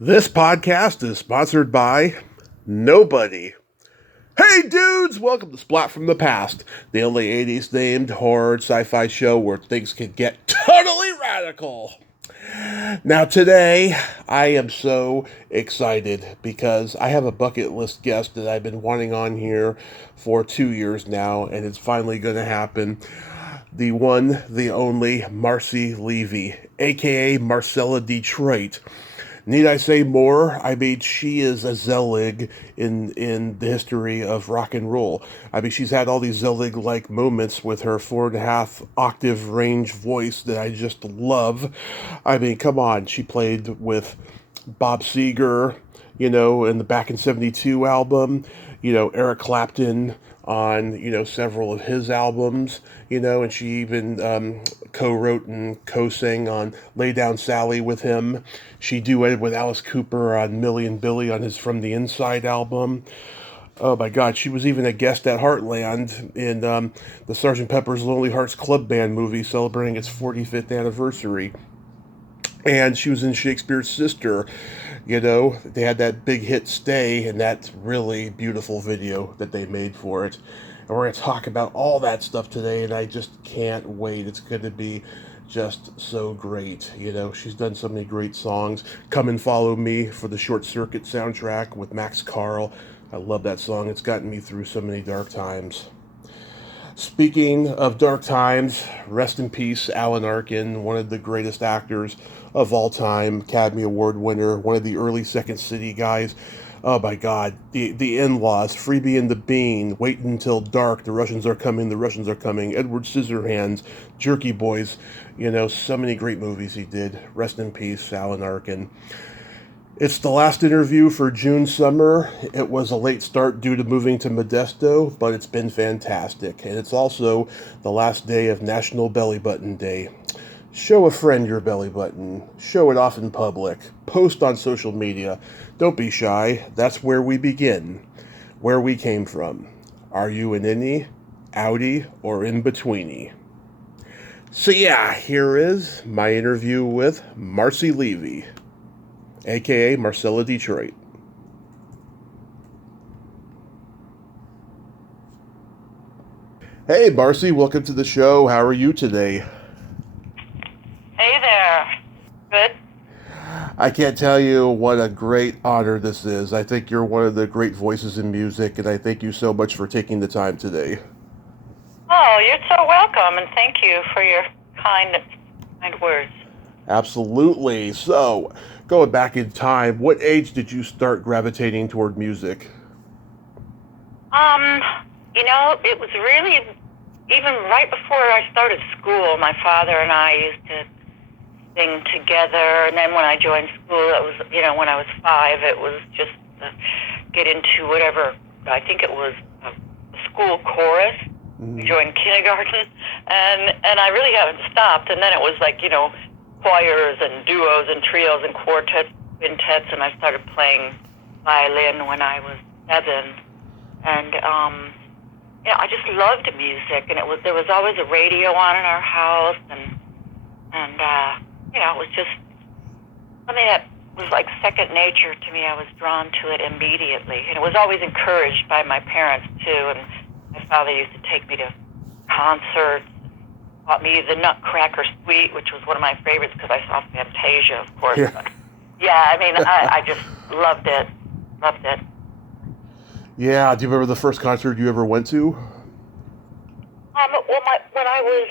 This podcast is sponsored by nobody. Hey dudes, welcome to Splat from the Past, the only 80s themed horror sci-fi show where things can get totally radical. Now today, I am so excited because I have a bucket list guest that I've been wanting on here for 2 years now, and it's finally going to happen. The one, the only, Marcy Levy, aka Marcella Detroit. Need I say more? I mean, she is a Zelig in the history of rock and roll. I mean, she's had all these Zelig-like moments with her 4.5 octave range voice that I just love. I mean, come on. She played with Bob Seger, in the Back in 72 album, Eric Clapton on, several of his albums, and she even co-wrote and co-sang on Lay Down Sally with him. She duetted with Alice Cooper on Millie and Billy on his From the Inside album. Oh my God, she was even a guest at Heartland in the Sgt. Pepper's Lonely Hearts Club Band movie celebrating its 45th anniversary. And she was in Shakespears Sister. They had that big hit Stay, and that really beautiful video that they made for it. And we're going to talk about all that stuff today, and I just can't wait. It's going to be just so great. She's done so many great songs. Come and Follow Me for the Short Circuit soundtrack with Max Carl. I love that song. It's gotten me through so many dark times. Speaking of dark times, rest in peace, Alan Arkin, one of the greatest actors of all time, Academy Award winner, one of the early Second City guys. Oh my God, the In-Laws, Freebie and the Bean, Wait Until Dark, The Russians Are Coming, The Russians Are Coming, Edward Scissorhands, Jerky Boys, so many great movies he did. Rest in peace, Alan Arkin. It's the last interview for June summer. It was a late start due to moving to Modesto, but it's been fantastic. And it's also the last day of National Belly Button Day. Show a friend your belly button. Show it off in public. Post on social media. Don't be shy. That's where we begin. Where we came from. Are you an innie, outie, or in-betweenie? So yeah, here is my interview with Marcy Levy, aka Marcella Detroit. Hey Marcy, welcome to the show. How are you today? Hey there. Good. I can't tell you what a great honor this is. I think you're one of the great voices in music, and I thank you so much for taking the time today. Oh, you're so welcome, and thank you for your kind words. Absolutely. So, going back in time, what age did you start gravitating toward music? It was really even right before I started school. My father and I used to sing together, and then when I joined school, it was, when I was 5, it was just get into whatever. I think it was a school chorus. We joined kindergarten, and I really haven't stopped. And then it was like, choirs and duos and trios and quartets, quintets, and I started playing violin when I was 7. And I just loved music, and there was always a radio on in our house, and it was just something that was like second nature to me. I was drawn to it immediately, and it was always encouraged by my parents too. And my father used to take me to concerts, bought me the Nutcracker Suite, which was one of my favorites because I saw Fantasia, of course. Yeah. But yeah, I mean, I just loved it. Loved it. Yeah, do you remember the first concert you ever went to? When I was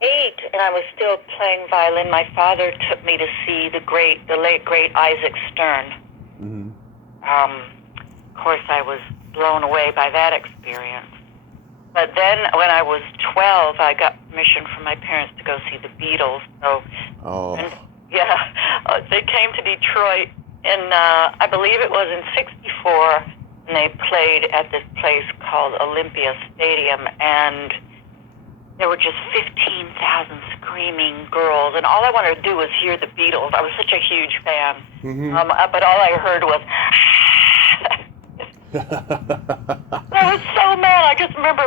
8 and I was still playing violin, my father took me to see the late great Isaac Stern. Mm-hmm. Of course, I was blown away by that experience. But then, when I was 12, I got permission from my parents to go see the Beatles. So, they came to Detroit in, I believe it was in '64, and they played at this place called Olympia Stadium, and there were just 15,000 screaming girls, and all I wanted to do was hear the Beatles. I was such a huge fan, but all I heard was, I was so mad. I just remember,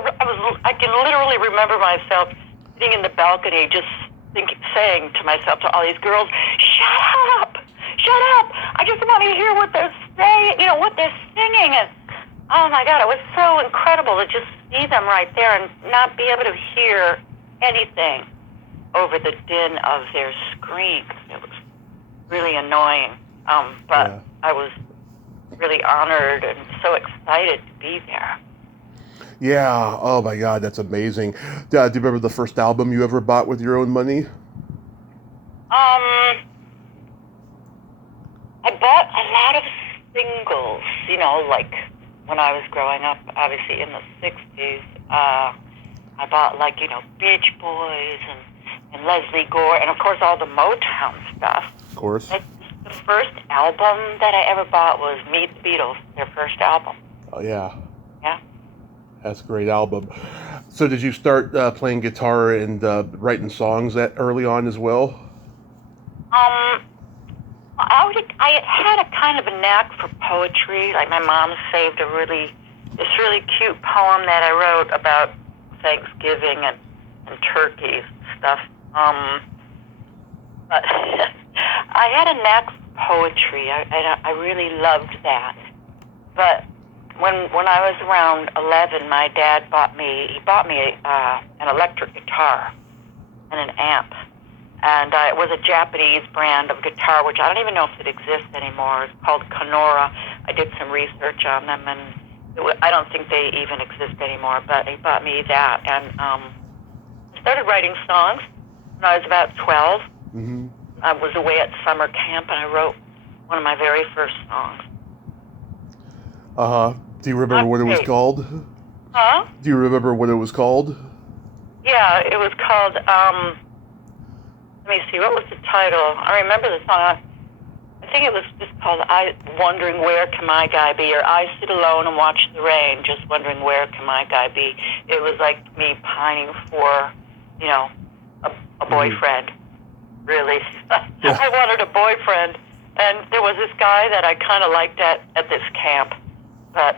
I can literally remember myself sitting in the balcony just saying to myself, to all these girls, shut up, say, what they're singing is, oh my God, it was so incredible to just see them right there and not be able to hear anything over the din of their screams. It was really annoying. But I was really honored and so excited to be there. Yeah. Oh my God, that's amazing. Do you remember the first album you ever bought with your own money? I bought a lot of singles, like when I was growing up, obviously in the 60s. I bought Beach Boys and Leslie Gore, and of course all the Motown stuff. Of course. The first album that I ever bought was Meet the Beatles, their first album. Oh, yeah. Yeah. That's a great album. So did you start playing guitar and writing songs that early on as well? I had a kind of a knack for poetry. Like my mom saved this really cute poem that I wrote about Thanksgiving and turkeys and stuff. But I had a knack for poetry. I really loved that. But when I was around 11, my dad bought me an electric guitar and an amp. And it was a Japanese brand of guitar, which I don't even know if it exists anymore. It's called Kenora. I did some research on them, and I don't think they even exist anymore. But he bought me that, and I started writing songs when I was about 12. Mm-hmm. I was away at summer camp, and I wrote one of my very first songs. Do you remember what it was called? Huh? Do you remember what it was called? Yeah, it was called, let me see, what was the title? I remember the song. I think it was just called Wondering Where Can My Guy Be? Or I Sit Alone and Watch the Rain, Just Wondering Where Can My Guy Be? It was like me pining for, a boyfriend, really. Yeah. I wanted a boyfriend. And there was this guy that I kind of liked at this camp. But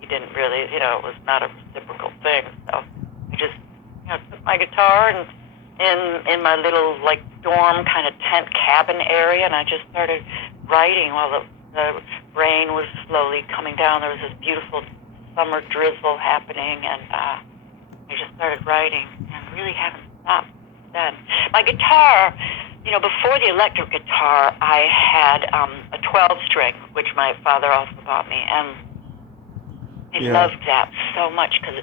he didn't really, it was not a reciprocal thing. So I just, took my guitar and in my little dorm kind of tent cabin area, and I just started writing while the rain was slowly coming down. There was this beautiful summer drizzle happening, and I just started writing and really haven't stopped then. My guitar, before the electric guitar, I had a 12-string, which my father also bought me, and I loved that so much because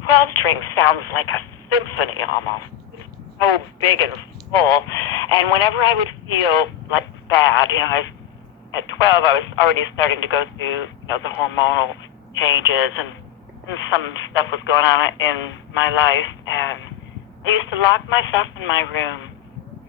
12-string sounds like a symphony almost. It's so big and full, and whenever I would feel bad, at 12 I was already starting to go through, the hormonal changes, and some stuff was going on in my life, and I used to lock myself in my room,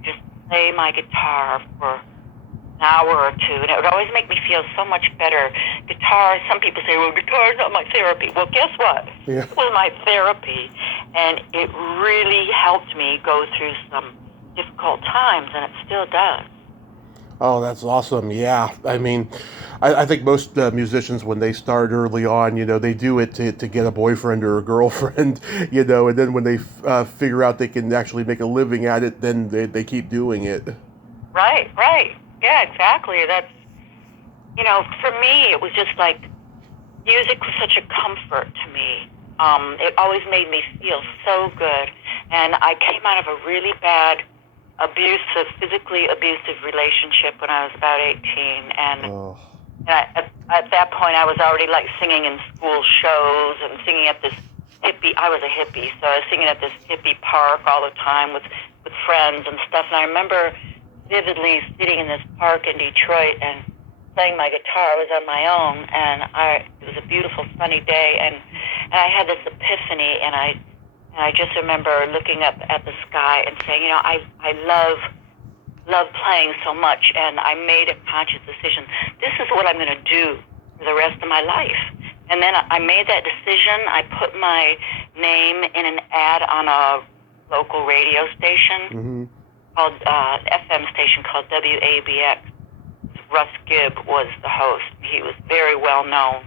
just play my guitar for an hour or two, and it would always make me feel so much better. Guitar, some people say, well, guitar is not my therapy. Well, guess what? Yeah. It was my therapy, and it really helped me go through some difficult times, and it still does. Oh, that's awesome. Yeah. I mean, I think most musicians, when they start early on, they do it to get a boyfriend or a girlfriend, and then when they figure out they can actually make a living at it, then they keep doing it. Right. Yeah, exactly. That's, for me, it was just music was such a comfort to me. It always made me feel so good. And I came out of a really bad physically abusive relationship when I was about 18, and at that point I was already singing in school shows and singing at this I was a hippie, so I was singing at this hippie park all the time with friends and stuff, and I remember vividly sitting in this park in Detroit and playing my guitar. I was on my own, and it was a beautiful sunny day, and I had this epiphany, and I just remember looking up at the sky and saying, I love playing so much, and I made a conscious decision. This is what I'm going to do for the rest of my life. And then I made that decision. I put my name in an ad on a local radio station called FM station called WABX. Russ Gibb was the host. He was very well known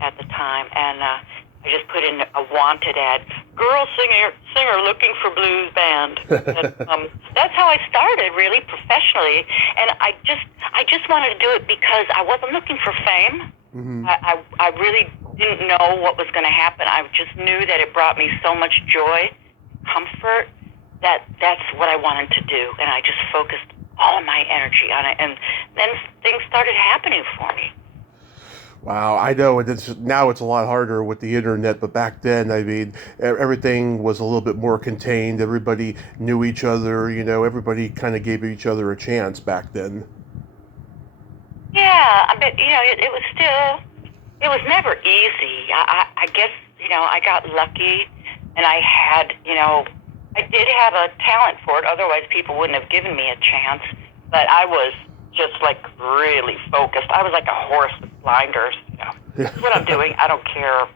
at the time, and I just put in a wanted ad girl singer looking for blues band. And, that's how I started, really professionally. And I just wanted to do it because I wasn't looking for fame. Mm-hmm. I really didn't know what was going to happen. I just knew that it brought me so much joy, comfort, that that's what I wanted to do. And I just focused all of my energy on it. And then things started happening for me. Wow, I know now it's a lot harder with the internet, but back then, I mean, everything was a little bit more contained. Everybody knew each other, everybody kind of gave each other a chance back then. Yeah, but, it was never easy. I guess, I got lucky, and I had, I did have a talent for it. Otherwise, people wouldn't have given me a chance. But I was just like really focused. I was like a horse with blinders. This is what I'm doing. I don't care,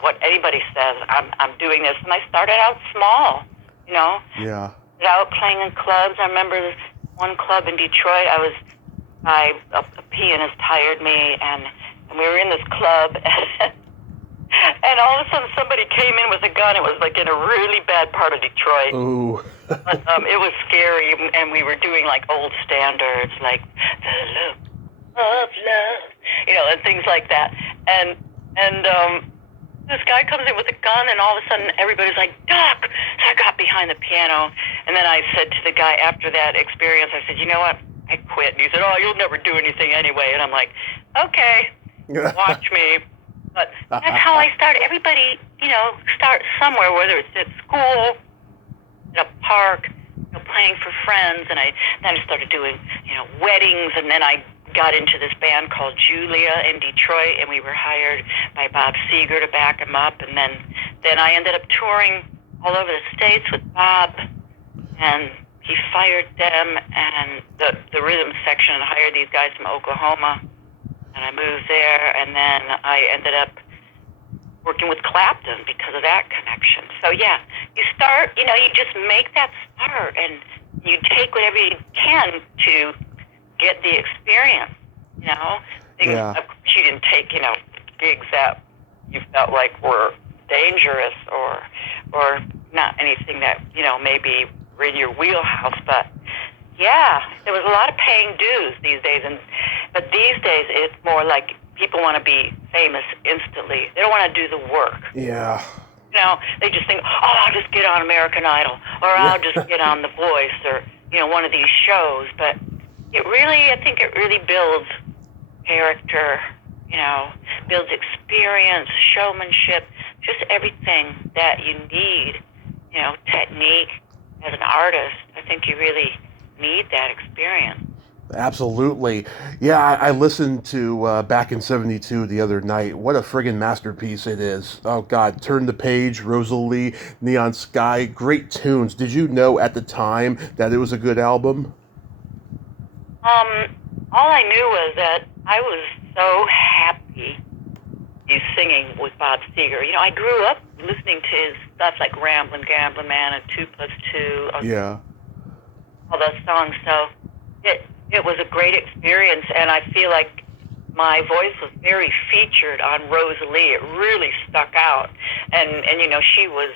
what anybody says. I'm doing this, and I started out small. Yeah. Out playing in clubs. I remember this one club in Detroit. A pianist hired me, and we were in this club. And all of a sudden, somebody came in with a gun. It was like in a really bad part of Detroit. Ooh. But, it was scary, and we were doing like old standards, like the look of love, and things like that. And this guy comes in with a gun, and all of a sudden, everybody's like, "Duck!" So I got behind the piano, and then I said to the guy after that experience, I said, "You know what? I quit." And he said, "Oh, you'll never do anything anyway." And I'm like, "Okay, watch me." But that's how I started. Everybody, starts somewhere, whether it's at school, at a park, playing for friends. And then I started doing, weddings. And then I got into this band called Julia in Detroit, and we were hired by Bob Seger to back him up. And then I ended up touring all over the States with Bob, and he fired them and the rhythm section and hired these guys from Oklahoma. And I moved there, and then I ended up working with Clapton because of that connection. So, yeah, you start, you just make that start, and you take whatever you can to get the experience, Yeah. Of course, you didn't take, gigs that you felt like were dangerous or not anything that, maybe were in your wheelhouse, but yeah, there was a lot of paying dues these days, but these days it's more like people want to be famous instantly. They don't want to do the work. Yeah. They just think, oh, I'll just get on American Idol, or I'll just get on The Voice, or one of these shows. But I think it really builds character, builds experience, showmanship, just everything that you need, technique as an artist. I think you really need that experience. Absolutely. Yeah, I listened to Back in 72 the other night. What a friggin' masterpiece it is. Oh, God. Turn the Page, Rosalie, Neon Sky. Great tunes. Did you know at the time that it was a good album? All I knew was that I was so happy he's singing with Bob Seger. I grew up listening to his stuff like Ramblin' Gamblin' Man and 2+2. Yeah. All those songs. So it was a great experience, and I feel like my voice was very featured on Rosalie. It really stuck out. And she was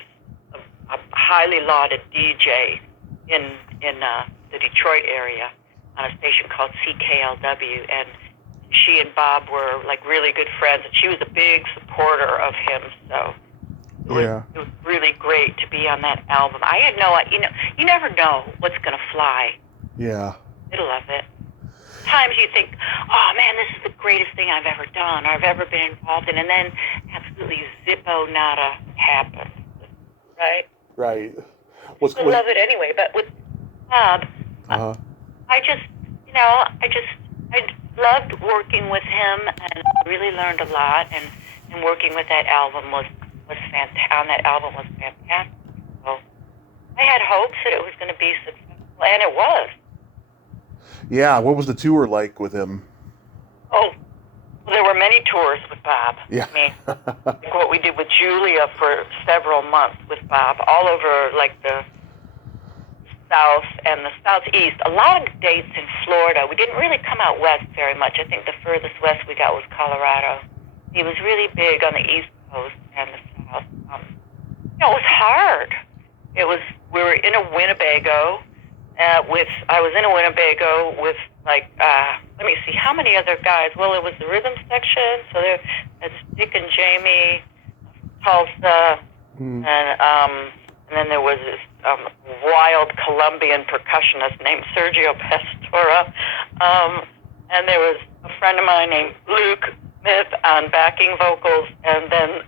a highly lauded DJ in the Detroit area on a station called CKLW, and she and Bob were like really good friends, and she was a big supporter of him, so it was really great to be on that album. I had you never know what's going to fly. Yeah. Middle of it. Times you think, oh man, this is the greatest thing I've ever done or I've ever been involved in, and then absolutely zippo nada happens. Right? Right. I love it anyway, but with Bob, I loved working with him, and I really learned a lot, and working with that album was fantastic. On that album was fantastic. So I had hopes that it was going to be successful, and it was. Yeah, what was the tour like with him? Oh, well, there were many tours with Bob. Yeah. I mean, like what we did with Julia for several months with Bob, all over like the South and the Southeast. A lot of dates in Florida. We didn't really come out west very much. I think the furthest west we got was Colorado. He was really big on the East Coast and the South. it was hard. We were in a Winnebago I was in a Winnebago with let me see, how many other guys? Well, it was the rhythm section, so it's Dick and Jamie, Tulsa, and then there was this wild Colombian percussionist named Sergio Pastora, and there was a friend of mine named Luke Smith on backing vocals, and then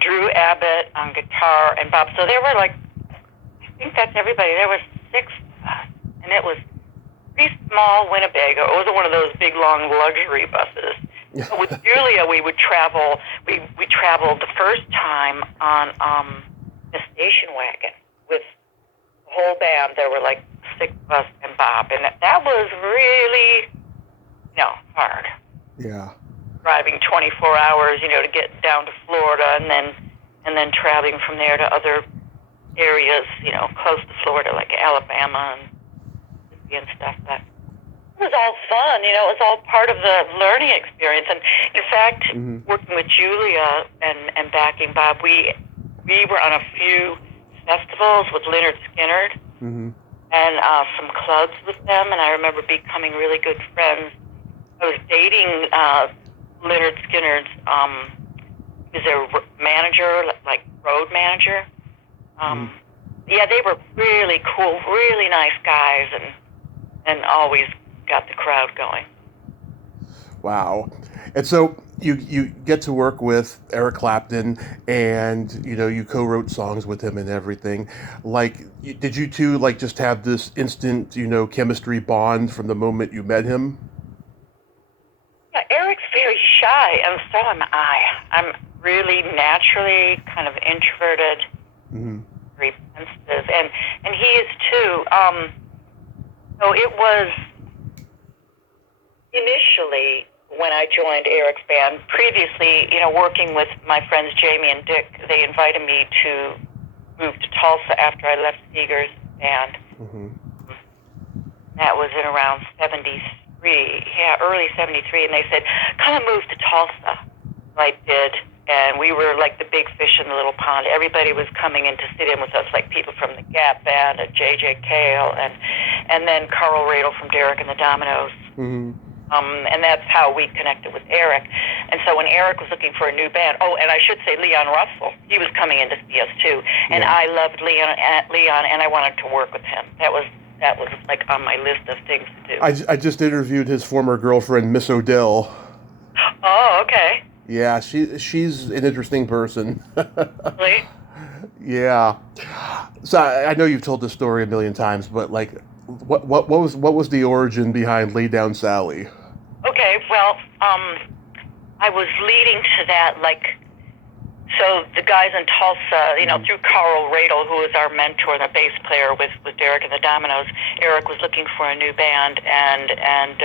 Drew Abbott on guitar, and Bob. So there were I think that's everybody. There was 6 of us, and it was pretty small Winnebago. It wasn't one of those big, long luxury buses. But with Julia, we would travel. We traveled the first time on a station wagon with the whole band. There were 6 of us and Bob, and that was really, hard. Yeah. Driving 24 hours, to get down to Florida, and then traveling from there to other areas, close to Florida, like Alabama and stuff. But it was all fun, it was all part of the learning experience. And in fact, working with Julia and backing Bob, we were on a few festivals with Leonard Skinner and some clubs with them, and I remember becoming really good friends. I was dating Leonard Skinner's, is their manager, road manager. Yeah, they were really cool, really nice guys, and always got the crowd going. Wow. And so you get to work with Eric Clapton, and you co-wrote songs with him and everything. Did you two just have this instant chemistry bond from the moment you met him? Yeah, Eric's very shy, and so am I. I'm really naturally kind of introverted, very sensitive, and he is too. So it was initially when I joined Eric's band. Previously, working with my friends Jamie and Dick, they invited me to move to Tulsa after I left Seger's band. That was in around 73, early 73, and they said, come and move to Tulsa. So I did, and we were like the big fish in the little pond. Everybody was coming in to sit in with us, like people from the Gap Band, and J.J. Cale, and then Carl Radle from Derek and the Dominoes. And that's how we connected with Eric. And so when Eric was looking for a new band, and I should say Leon Russell, he was coming in to see us too. And I loved Leon, and I wanted to work with him. That was on my list of things to do. I just interviewed his former girlfriend, Miss Odell. Oh, okay. Yeah, she's an interesting person. Really? Yeah. So I know you've told this story a million times, but what was the origin behind Lay Down Sally? Okay, well, I was leading to that, so the guys in Tulsa, through Carl Radle, who was our mentor and the bass player with Derek and the Dominoes, Eric was looking for a new band, and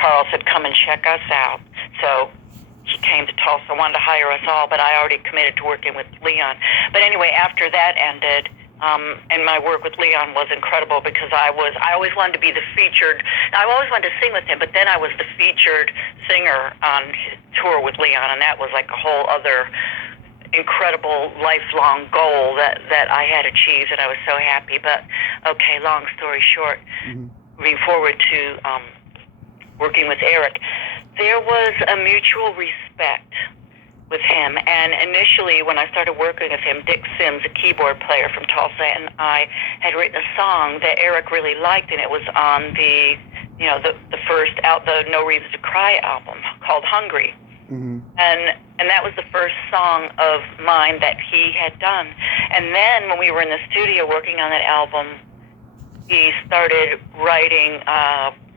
Carl said, come and check us out. So he came to Tulsa, wanted to hire us all, but I already committed to working with Leon. But anyway, after that ended, and my work with Leon was incredible because I always wanted to be the featured, I always wanted to sing with him, but then I was the featured singer on his tour with Leon, and that was like a whole other incredible lifelong goal that I had achieved, and I was so happy. But okay, long story short, moving forward to working with Eric, there was a mutual respect with him. And initially, when I started working with him, Dick Sims, a keyboard player from Tulsa, and I had written a song that Eric really liked, and it was on the first the No Reasons to Cry album called Hungry. And that was the first song of mine that he had done. And then when we were in the studio working on that album, he started writing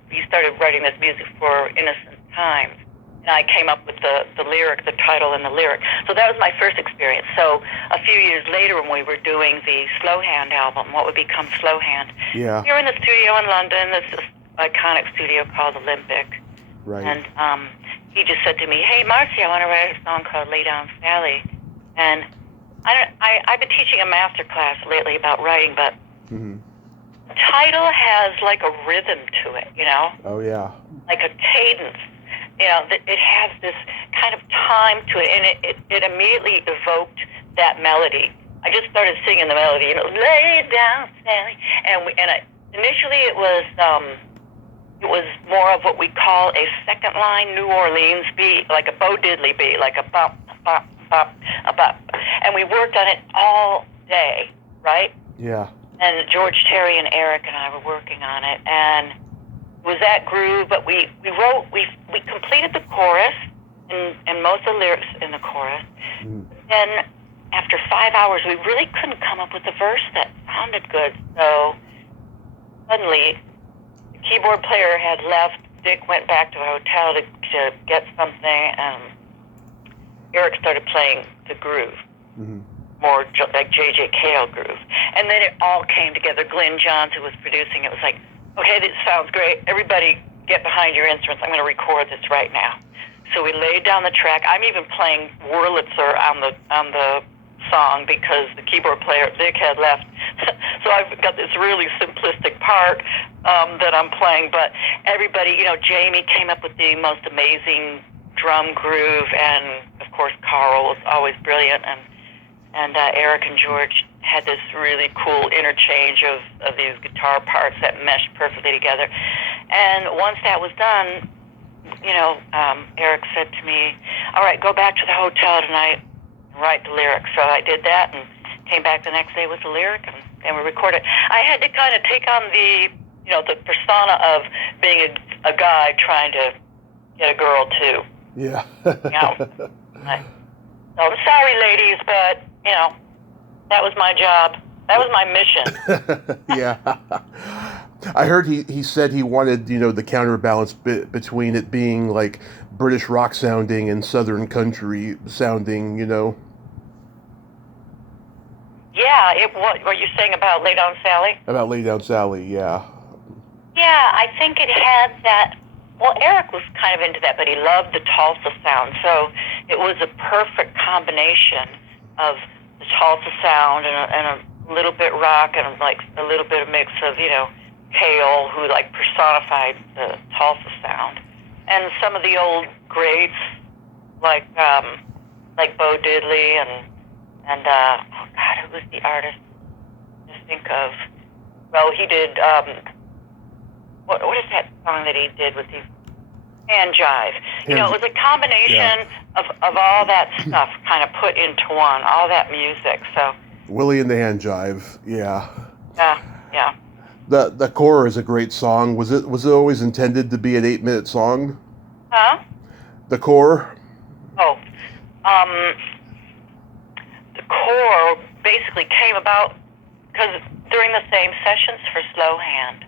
this music for Innocent Times. And I came up with the lyric, the title and the lyric. So that was my first experience. So a few years later, when we were doing the Slow Hand album, what would become Slow Hand, we were in the studio in London, this iconic studio called Olympic. Right. And he just said to me, hey, Marcy, I want to write a song called Lay Down Sally. And I've been teaching a master class lately about writing, but the title has like a rhythm to it, Oh, yeah. like a cadence. it has this kind of time to it, and it immediately evoked that melody. I just started singing the melody, lay it down, Sally, initially it was more of what we call a second line New Orleans beat, like a Bo Diddley beat, like a bop, bop, bop, a bop, and we worked on it all day, right? Yeah. And George Terry and Eric and I were working on it, and it was that groove, but we completed the chorus and most of the lyrics in the chorus. Then after 5 hours, we really couldn't come up with a verse that sounded good. So suddenly, the keyboard player had left. Dick went back to the hotel to get something, and Eric started playing the groove, more like J.J. Cale groove. And then it all came together. Glenn Johns, who was producing it, was like, okay, this sounds great. Everybody get behind your instruments. I'm going to record this right now. So we laid down the track. I'm even playing Wurlitzer on the song because the keyboard player, Vic, had left. So I've got this really simplistic part that I'm playing. But everybody, Jamie came up with the most amazing drum groove, and of course Carl was always brilliant, and Eric and George had this really cool interchange of these guitar parts that meshed perfectly together. And once that was done, Eric said to me, all right, go back to the hotel tonight and write the lyrics. So I did that and came back the next day with the lyric, and we recorded. I had to kind of take on the persona of being a guy trying to get a girl too. Yeah. So I'm sorry, ladies, but, that was my job. That was my mission. Yeah. I heard he said he wanted, the counterbalance between it being like British rock sounding and Southern country sounding, Yeah, what were you saying about Lay Down Sally? About Lay Down Sally, yeah. Yeah, I think it had that. Well, Eric was kind of into that, but he loved the Tulsa sound, so it was a perfect combination of the Tulsa sound and a little bit rock and like a little bit of mix of, Cale, who like personified the Tulsa sound, and some of the old greats like Bo Diddley and oh God, who was the artist? Just think of. Well, he did. What is that song that he did with these hand jive? It was a combination of all that stuff kind of put into one, all that music. So Willie and the Hand Jive, yeah. Yeah. The Core is a great song. Was it always intended to be an 8-minute song? Huh? The Core? Oh. The Core basically came about because during the same sessions for Slow Hand,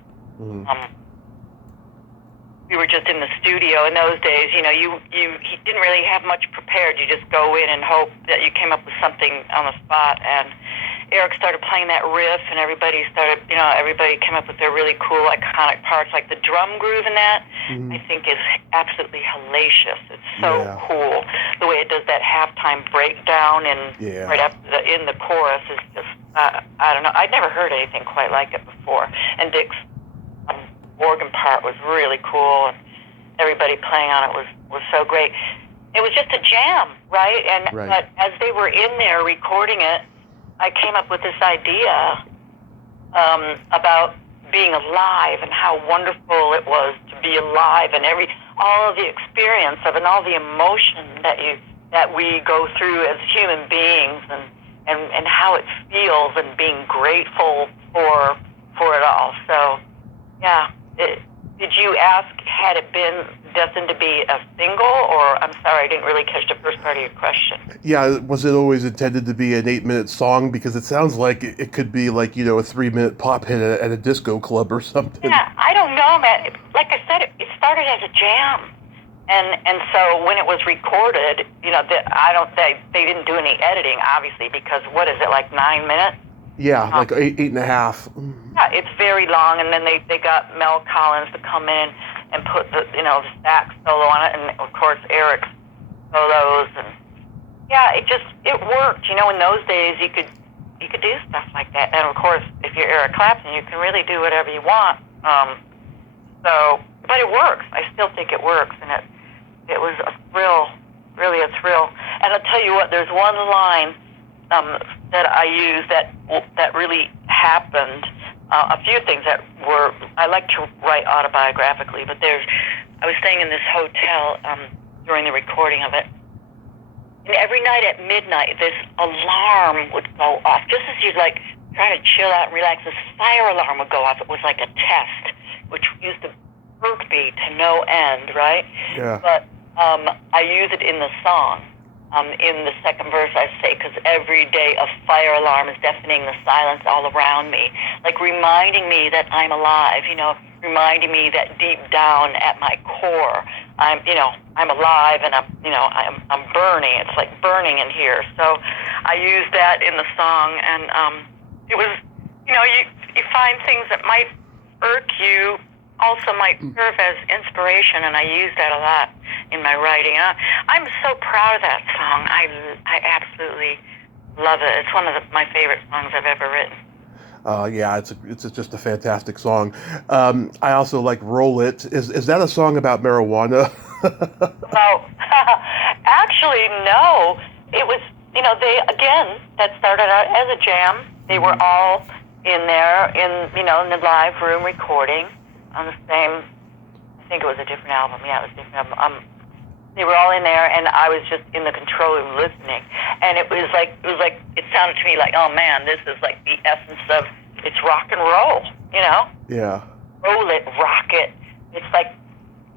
we were just in the studio in those days. He didn't really have much prepared. You just go in and hope that you came up with something on the spot. And Eric started playing that riff, and everybody came up with their really cool, iconic parts, like the drum groove in that. I think is absolutely hellacious. It's so cool. The way it does that halftime breakdown and right up in the chorus is just, I don't know. I'd never heard anything quite like it before. And Dick's organ part was really cool, and everybody playing on it was so great. It was just a jam, right? But as they were in there recording it, I came up with this idea about being alive and how wonderful it was to be alive, and all of the experience of and all the emotion that we go through as human beings, and how it feels, and being grateful for it all. So, yeah. Did you ask, had it been destined to be a single, or, I'm sorry, I didn't really catch the first part of your question. Yeah, was it always intended to be an 8-minute song? Because it sounds like it could be like, a 3-minute pop hit at a disco club or something. Yeah, I don't know, man. Like I said, it started as a jam. And so when it was recorded, they didn't do any editing, obviously, because what is it, like 9 minutes? Yeah, like 8.5. Yeah, it's very long, and then they got Mel Collins to come in and put the sax solo on it, and of course Eric's solos, and yeah, it worked. In those days you could do stuff like that, and of course if you're Eric Clapton, you can really do whatever you want. But it works. I still think it works, and it was a thrill, really a thrill. And I'll tell you what, there's one line that I used that really happened. A few things that were, I like to write autobiographically, but I was staying in this hotel during the recording of it. And every night at midnight, this alarm would go off. Just as you're like trying to chill out and relax, this fire alarm would go off. It was like a test, which used to irk me to no end, right? Yeah. But I use it in the song. In the second verse, I say, because every day a fire alarm is deafening the silence all around me, like reminding me that I'm alive, reminding me that deep down at my core, I'm alive and I'm burning. It's like burning in here. So I use that in the song, and it was, you find things that might irk you also might serve as inspiration, and I use that a lot in my writing. I'm so proud of that song. I absolutely love it. It's one of my favorite songs I've ever written. Yeah, it's just a fantastic song. I also like "Roll It." Is that a song about marijuana? Oh, actually, no. It was, that started out as a jam. They were all in there in the live room recording on the same. I think it was a different album. Yeah, it was a different album. They were all in there, and I was just in the control room listening. And it sounded to me like, oh man, this is like the essence of, it's rock and roll, Yeah. Roll it, rock it. It's like,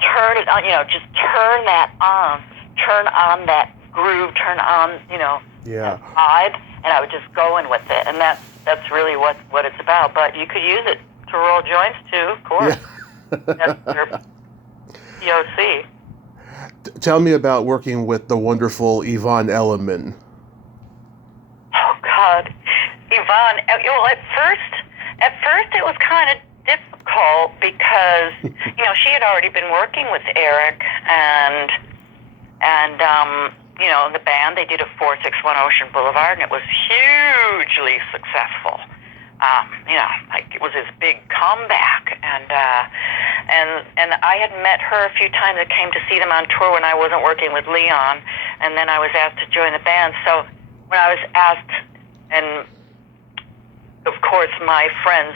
turn it on, just turn that on. Turn on that groove, turn on, Yeah. that vibe. And I was just going with it. And that's really what it's about. But you could use it to roll joints too, of course. Yeah. That's your POC. Tell me about working with the wonderful Yvonne Elliman. Oh God, Yvonne. Well, at first it was kind of difficult because she had already been working with Eric and the band. They did a 461 Ocean Boulevard, and it was hugely successful. Like it was his big comeback, and I had met her a few times. I came to see them on tour when I wasn't working with Leon, and then I was asked to join the band. So when I was asked, and of course my friends,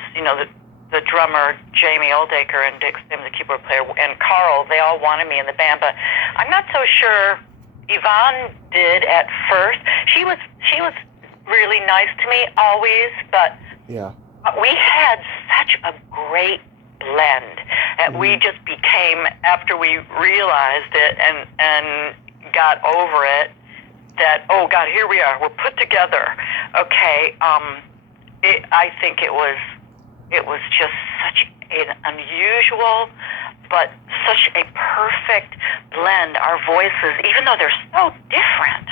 the drummer Jamie Oldaker and Dick Sims, the keyboard player, and Carl, they all wanted me in the band, but I'm not so sure Yvonne did at first. She was really nice to me always, but yeah, we had such a great blend that we just became, after we realized it and got over it, that, oh God, here we are, we're put together. Okay, I think it was just such an unusual, but such a perfect blend. Our voices, even though they're so different,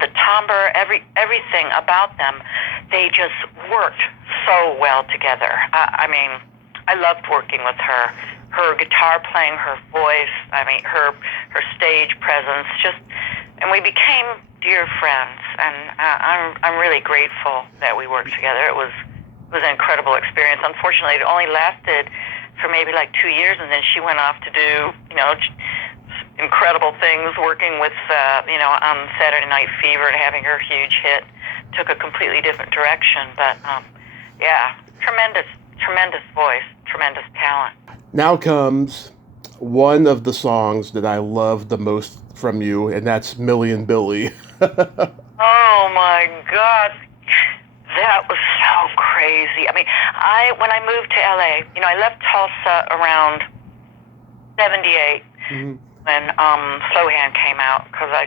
the timbre, everything about them, they just worked so well together. I mean, I loved working with her. Her guitar playing, her voice, her stage presence, and we became dear friends. And I'm really grateful that we worked together. It was an incredible experience. Unfortunately, it only lasted for maybe like 2 years, and then she went off to do, incredible things, working with, on Saturday Night Fever and having her huge hit. Took a completely different direction, but yeah, tremendous voice, tremendous talent. Now comes one of the songs that I love the most from you, and that's Million Billy. Oh my God. That was so crazy. I mean, when I moved to LA, I left Tulsa around 78 when Slow Hand came out, because I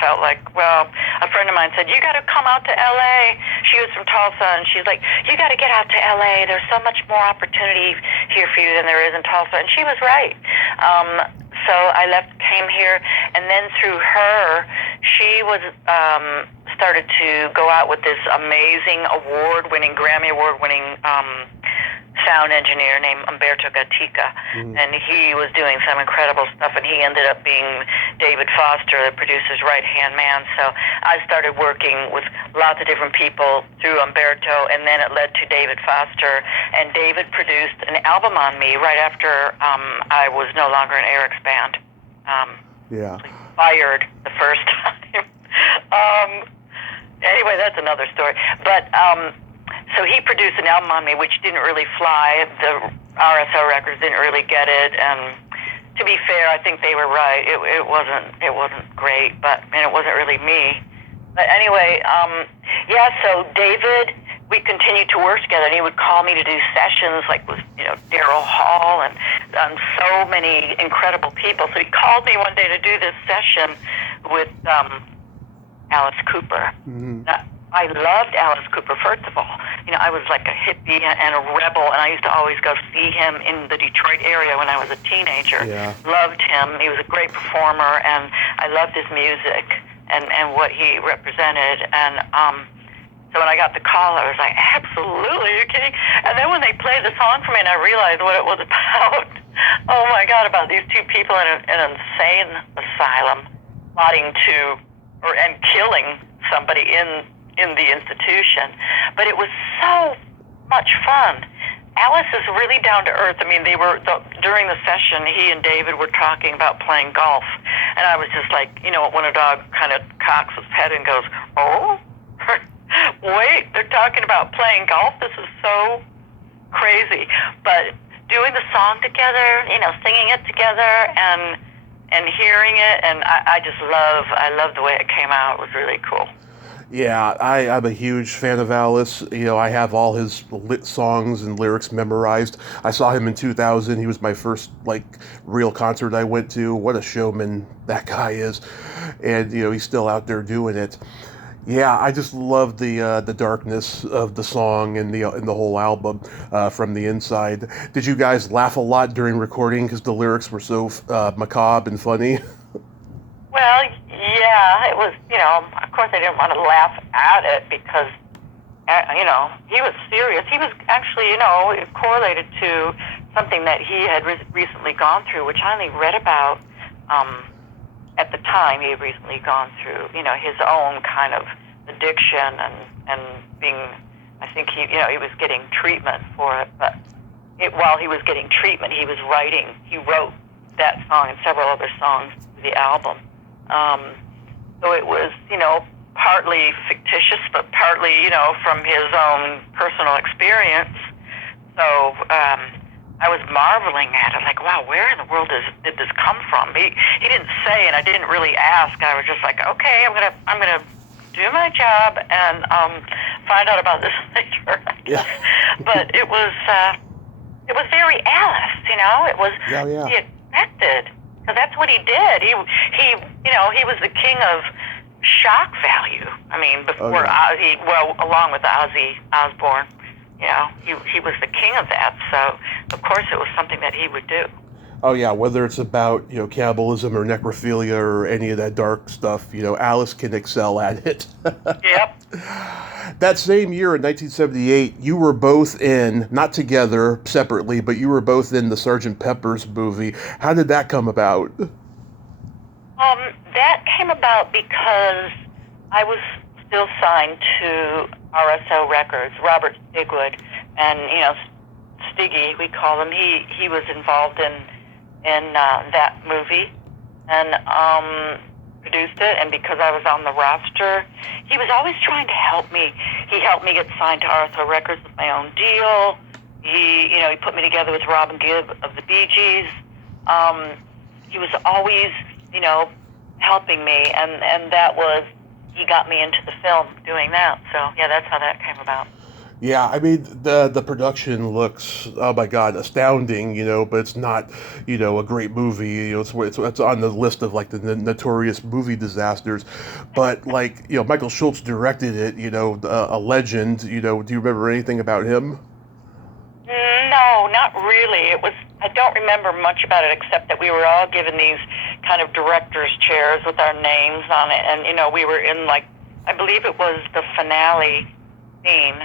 felt like, well, a friend of mine said, you got to come out to LA. She was from Tulsa, and she's like, you got to get out to LA. There's so much more opportunity here for you than there is in Tulsa. And she was right. So I came here, and then through her, she was started to go out with this amazing Grammy award-winning sound engineer named Umberto Gatica, and he was doing some incredible stuff, and he ended up being David Foster, the producer's right-hand man. So I started working with lots of different people through Umberto, and then it led to David Foster, and David produced an album on me right after I was no longer in Eric's band. Yeah. Fired the first time. Anyway, that's another story. But so he produced an album on me, which didn't really fly. The RSO records didn't really get it, and to be fair, I think they were right. It wasn't great, and it wasn't really me. But anyway, so David, we continued to work together, and he would call me to do sessions, like with Daryl Hall and so many incredible people. So he called me one day to do this session with Alice Cooper. Mm-hmm. Now, I loved Alice Cooper, first of all. I was like a hippie and a rebel, and I used to always go see him in the Detroit area when I was a teenager. Yeah. Loved him. He was a great performer, and I loved his music and what he represented. And so when I got the call, I was like, absolutely, are you kidding? And then when they played the song for me and I realized what it was about, oh my God, about these two people in an insane asylum plotting to, and killing somebody in the institution. But it was so much fun. Alice is really down to earth. I mean, during the session, he and David were talking about playing golf. And I was just like, when a dog kind of cocks its head and goes, oh, wait, they're talking about playing golf? This is so crazy. But doing the song together, singing it together and hearing it, and I love the way it came out. It was really cool. Yeah, I'm a huge fan of Alice. I have all his songs and lyrics memorized. I saw him in 2000. He was my first, real concert I went to. What a showman that guy is. And, he's still out there doing it. Yeah, I just love the darkness of the song and the whole album from the inside. Did you guys laugh a lot during recording because the lyrics were so macabre and funny? Well, yeah, it was, of course I didn't want to laugh at it because, he was serious. He was actually, correlated to something that he had recently gone through, which I only read about at the time. He had recently gone through, his own kind of addiction and being, I think he was getting treatment for it. But while he was getting treatment, he wrote that song and several other songs for the album. So it was, partly fictitious, but partly, from his own personal experience. So I was marveling at it, like, wow, where in the world did this come from? He didn't say, and I didn't really ask. I was just like, okay, I'm gonna do my job and find out about this later. Yeah. But it was very Alice, It was he expected. So that's what he did. He was the king of shock value. I mean, before Ozzy, along with Ozzy Osbourne, he was the king of that. So of course it was something that he would do. Oh yeah, whether it's about cannibalism or necrophilia or any of that dark stuff, Alice can excel at it. Yep. That same year in 1978, you were both in, not together, separately, but you were both in the Sgt. Pepper's movie. How did that come about? That came about because I was still signed to RSO Records, Robert Stigwood, and, Stiggy, we call him. He was involved in that movie and produced it, and because I was on the roster, he was always trying to help me. He helped me get signed to RSO Records with my own deal. He put me together with Robin Gibb of the Bee Gees. He was always, helping me, and that was, he got me into the film doing that. So, yeah, that's how that came about. Yeah, I mean, the production looks, oh my God, astounding, but it's not, a great movie. It's on the list of the notorious movie disasters. But Michael Schultz directed it, a legend. Do you remember anything about him? No, not really. I don't remember much about it except that we were all given these kind of director's chairs with our names on it, and we were in I believe it was the finale scene.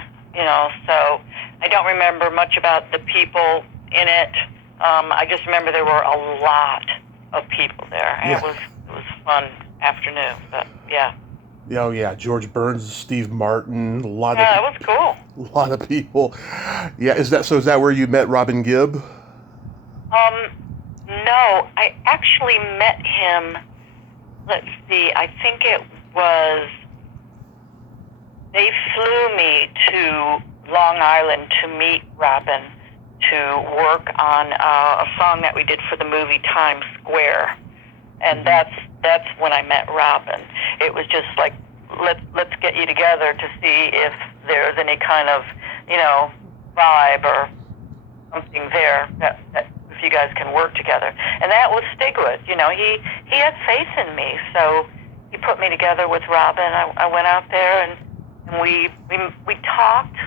So I don't remember much about the people in it. I just remember there were a lot of people there, and it was a fun afternoon. But yeah. Oh yeah, George Burns, Steve Martin, a lot it was cool. A lot of people. Yeah, is that where you met Robin Gibb? No, I actually met him let's see, I think it was, they flew me to Long Island to meet Robin to work on a song that we did for the movie Times Square. And that's when I met Robin. It was just like, let's get you together to see if there's any kind of, vibe or something there that if you guys can work together. And that was Stigwood. He had faith in me, so he put me together with Robin. I went out there and we talked,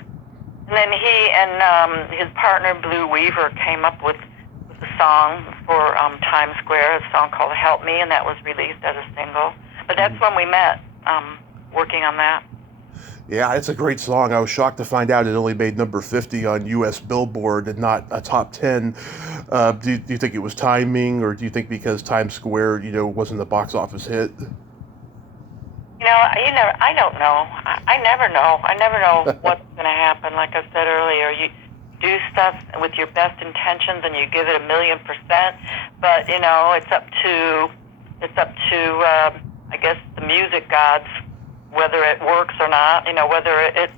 and then he and his partner Blue Weaver came up with the song for Times Square, a song called Help Me, and that was released as a single. But that's when we met, working on that. Yeah, it's a great song. I was shocked to find out it only made number 50 on U.S. Billboard and not a top 10. Do you think it was timing, or do you think because Times Square, wasn't a box office hit? I don't know. I never know. I never know what's going to happen. Like I said earlier, you do stuff with your best intentions and you give it 1,000,000%, but it's up to I guess the music gods whether it works or not. Whether it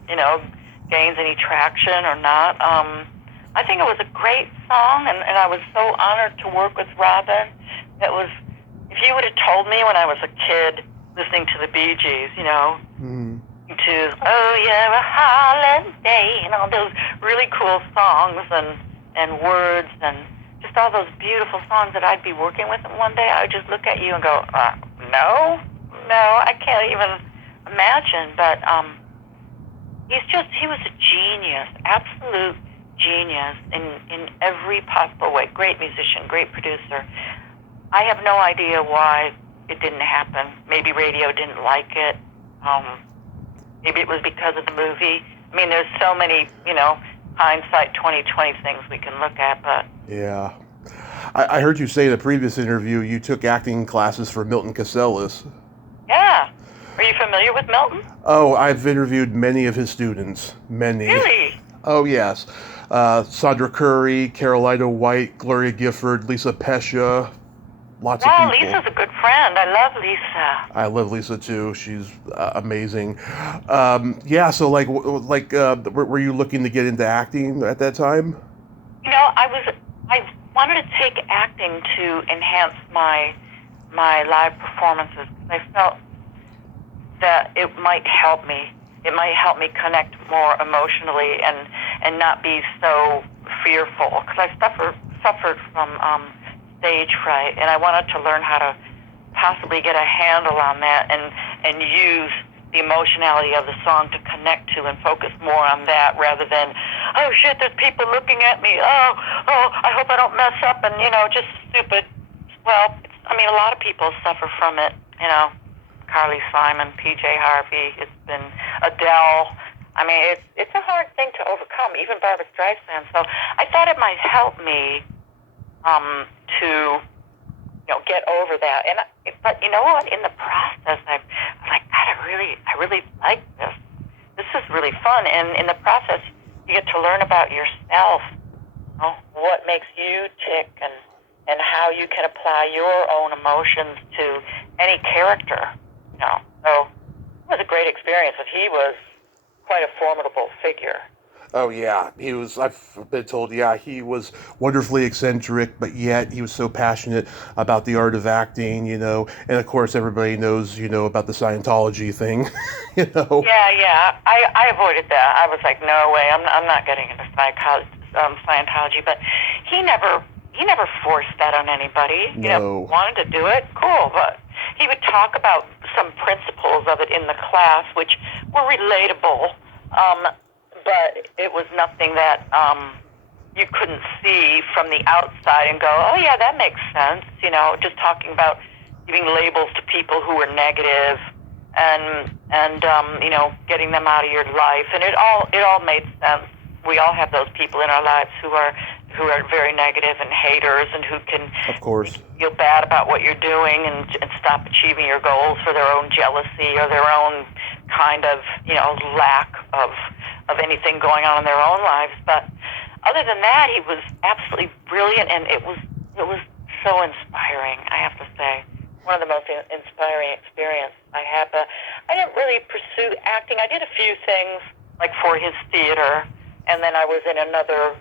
gains any traction or not. I think it was a great song, and I was so honored to work with Robin. If you would have told me when I was a kid listening to the Bee Gees, to Oh Yeah, a Holiday, and all those really cool songs and words and just all those beautiful songs that I'd be working with him one day, I would just look at you and go, no, I can't even imagine. But he was a genius, absolute genius in every possible way. Great musician, great producer. I have no idea why it didn't happen. Maybe radio didn't like it. Maybe it was because of the movie. I mean, there's so many, hindsight 2020 things we can look at, but... Yeah. I heard you say in a previous interview you took acting classes for Milton Katselas. Yeah. Are you familiar with Milton? Oh, I've interviewed many of his students. Many. Really? Oh, yes. Sandra Curry, Carolina White, Gloria Gifford, Lisa Pescia, lots of people. Wow, Lisa's a good friend. I love Lisa. I love Lisa too. She's amazing. So were you looking to get into acting at that time? I wanted to take acting to enhance my live performances. I felt that it might help me. It might help me connect more emotionally and not be so fearful, because I suffered from stage fright, and I wanted to learn how to possibly get a handle on that and use the emotionality of the song to connect to and focus more on that rather than, oh shit, there's people looking at me. Oh, I hope I don't mess up, and just stupid. Well, a lot of people suffer from it. Carly Simon, PJ Harvey, it's been Adele. It's a hard thing to overcome, even Barbra Streisand. So I thought it might help me to get over that. But you know what? In the process, I'm like, God, I really like this. This is really fun. And in the process, you get to learn about yourself, what makes you tick, and how you can apply your own emotions to any character. So it was a great experience, and he was quite a formidable figure. Oh, yeah. I've been told, he was wonderfully eccentric, but yet he was so passionate about the art of acting, and of course everybody knows, about the Scientology thing, Yeah. I avoided that. I was like, no way, I'm not getting into Scientology, but he never forced that on anybody. No. Wanted to do it, cool, but he would talk about some principles of it in the class, which were relatable, but it was nothing that you couldn't see from the outside and go, oh yeah, that makes sense. Just talking about giving labels to people who were negative and getting them out of your life, and it all made sense. We all have those people in our lives who are very negative and haters, and who can, of course, feel bad about what you're doing and stop achieving your goals for their own jealousy or their own kind of lack of anything going on in their own lives. But other than that, he was absolutely brilliant, and it was so inspiring, I have to say. One of the most inspiring experience I had. But I didn't really pursue acting. I did a few things, like for his theater, and then I was in another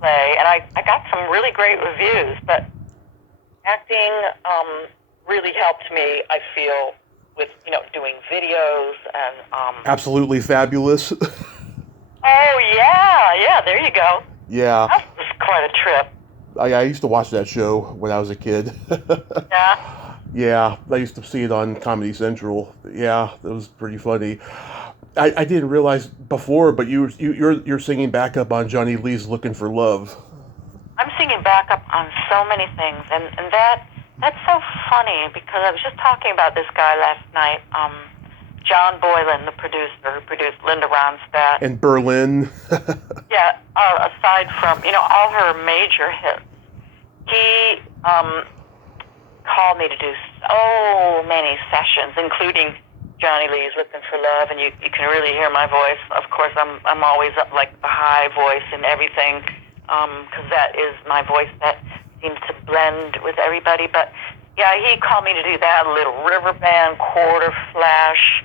play, and I got some really great reviews. But acting really helped me, I feel, with, doing videos and... Absolutely Fabulous. Oh, yeah, there you go. Yeah. That was quite a trip. I used to watch that show when I was a kid. Yeah. Yeah, I used to see it on Comedy Central. Yeah, that was pretty funny. I didn't realize before, but you're singing backup on Johnny Lee's "Looking for Love." I'm singing backup on so many things, and that's so funny, because I was just talking about this guy last night, John Boylan, the producer who produced Linda Ronstadt. And Berlin. Yeah, aside from, all her major hits, he called me to do so many sessions, including Johnny Lee's "Looking for Love," and you can really hear my voice. Of course, I'm always like the high voice and everything, because that is my voice that seems to blend with everybody. But yeah, he called me to do that, Little River Band, Quarter Flash.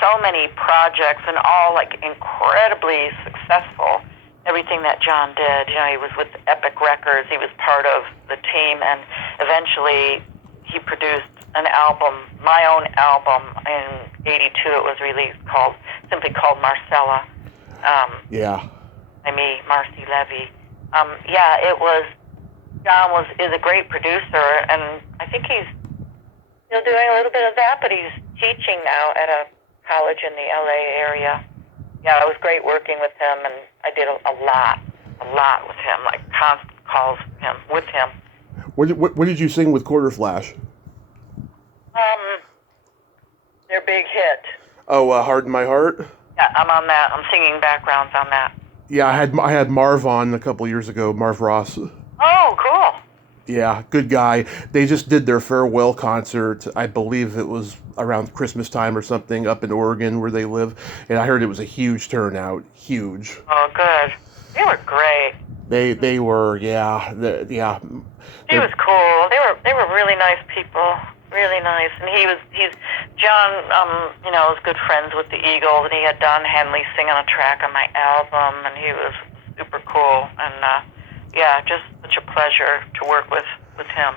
So many projects, and all like incredibly successful. Everything that John did, he was with Epic Records. He was part of the team, and eventually he produced an album, my own album, in '82. It was released, simply called Marcella. Yeah. By me, Marcy Levy. John is a great producer, and I think he's still doing a little bit of that, but he's teaching now at a college in the LA area. Yeah, it was great working with him, and I did a lot with him, like constant calls with him. What did you sing with Quarter Flash? Their big hit. Oh, Heart in My Heart? Yeah, I'm on that. I'm singing backgrounds on that. Yeah, I had Marv on a couple years ago, Marv Ross. Oh, cool. Yeah, good guy. They just did their farewell concert. I believe it was around Christmas time or something up in Oregon where they live. And I heard it was a huge turnout. Huge. Oh, good. They were great. They were, yeah. He was cool. They were really nice people. Really nice. And John, was good friends with the Eagles, and he had Don Henley sing on a track on my album, and he was super cool. And, just such a pleasure to work with him.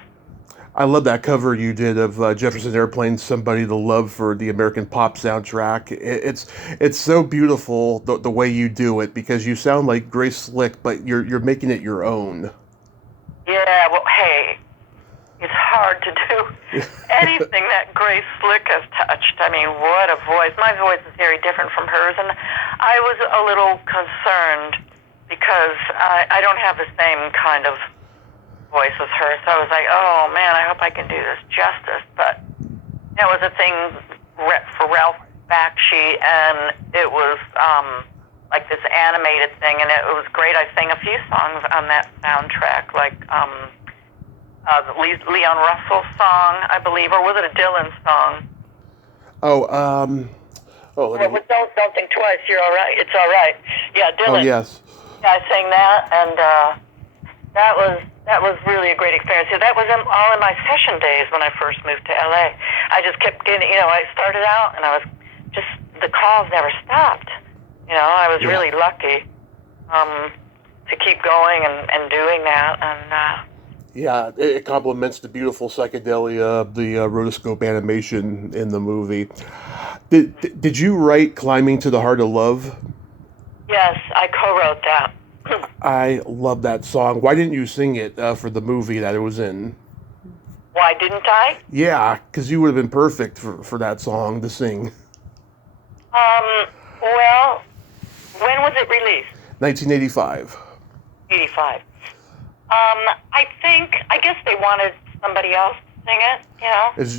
I love that cover you did of Jefferson Airplane's "Somebody to Love" for the American Pop soundtrack. It's so beautiful the way you do it, because you sound like Grace Slick, but you're making it your own. Yeah, well, hey, it's hard to do anything that Grace Slick has touched. I mean, what a voice. My voice is very different from hers, and I was a little concerned because I don't have the same kind of voice as her. So I was like, oh, man, I hope I can do this justice. But it was a thing for Ralph Bakshi, and it was like this animated thing, and it was great. I sang a few songs on that soundtrack, like the Leon Russell song, I believe, or was it a Dylan song? Don't think twice. You're all right. It's all right. Yeah, Dylan. Oh, yes. Yeah, I sang that, and that was really a great experience. Yeah, that was all in my session days when I first moved to LA. I just kept getting, I started out, and I was just, the calls never stopped. I was really lucky to keep going and doing that, and yeah, it complements the beautiful psychedelia of the rotoscope animation in the movie. Did you write "Climbing to the Heart of Love"? Yes, I co-wrote that. I love that song. Why didn't you sing it for the movie that it was in? Why didn't I? Yeah, because you would have been perfect for that song to sing. Well, when was it released? 1985. 85. I guess they wanted somebody else to sing it,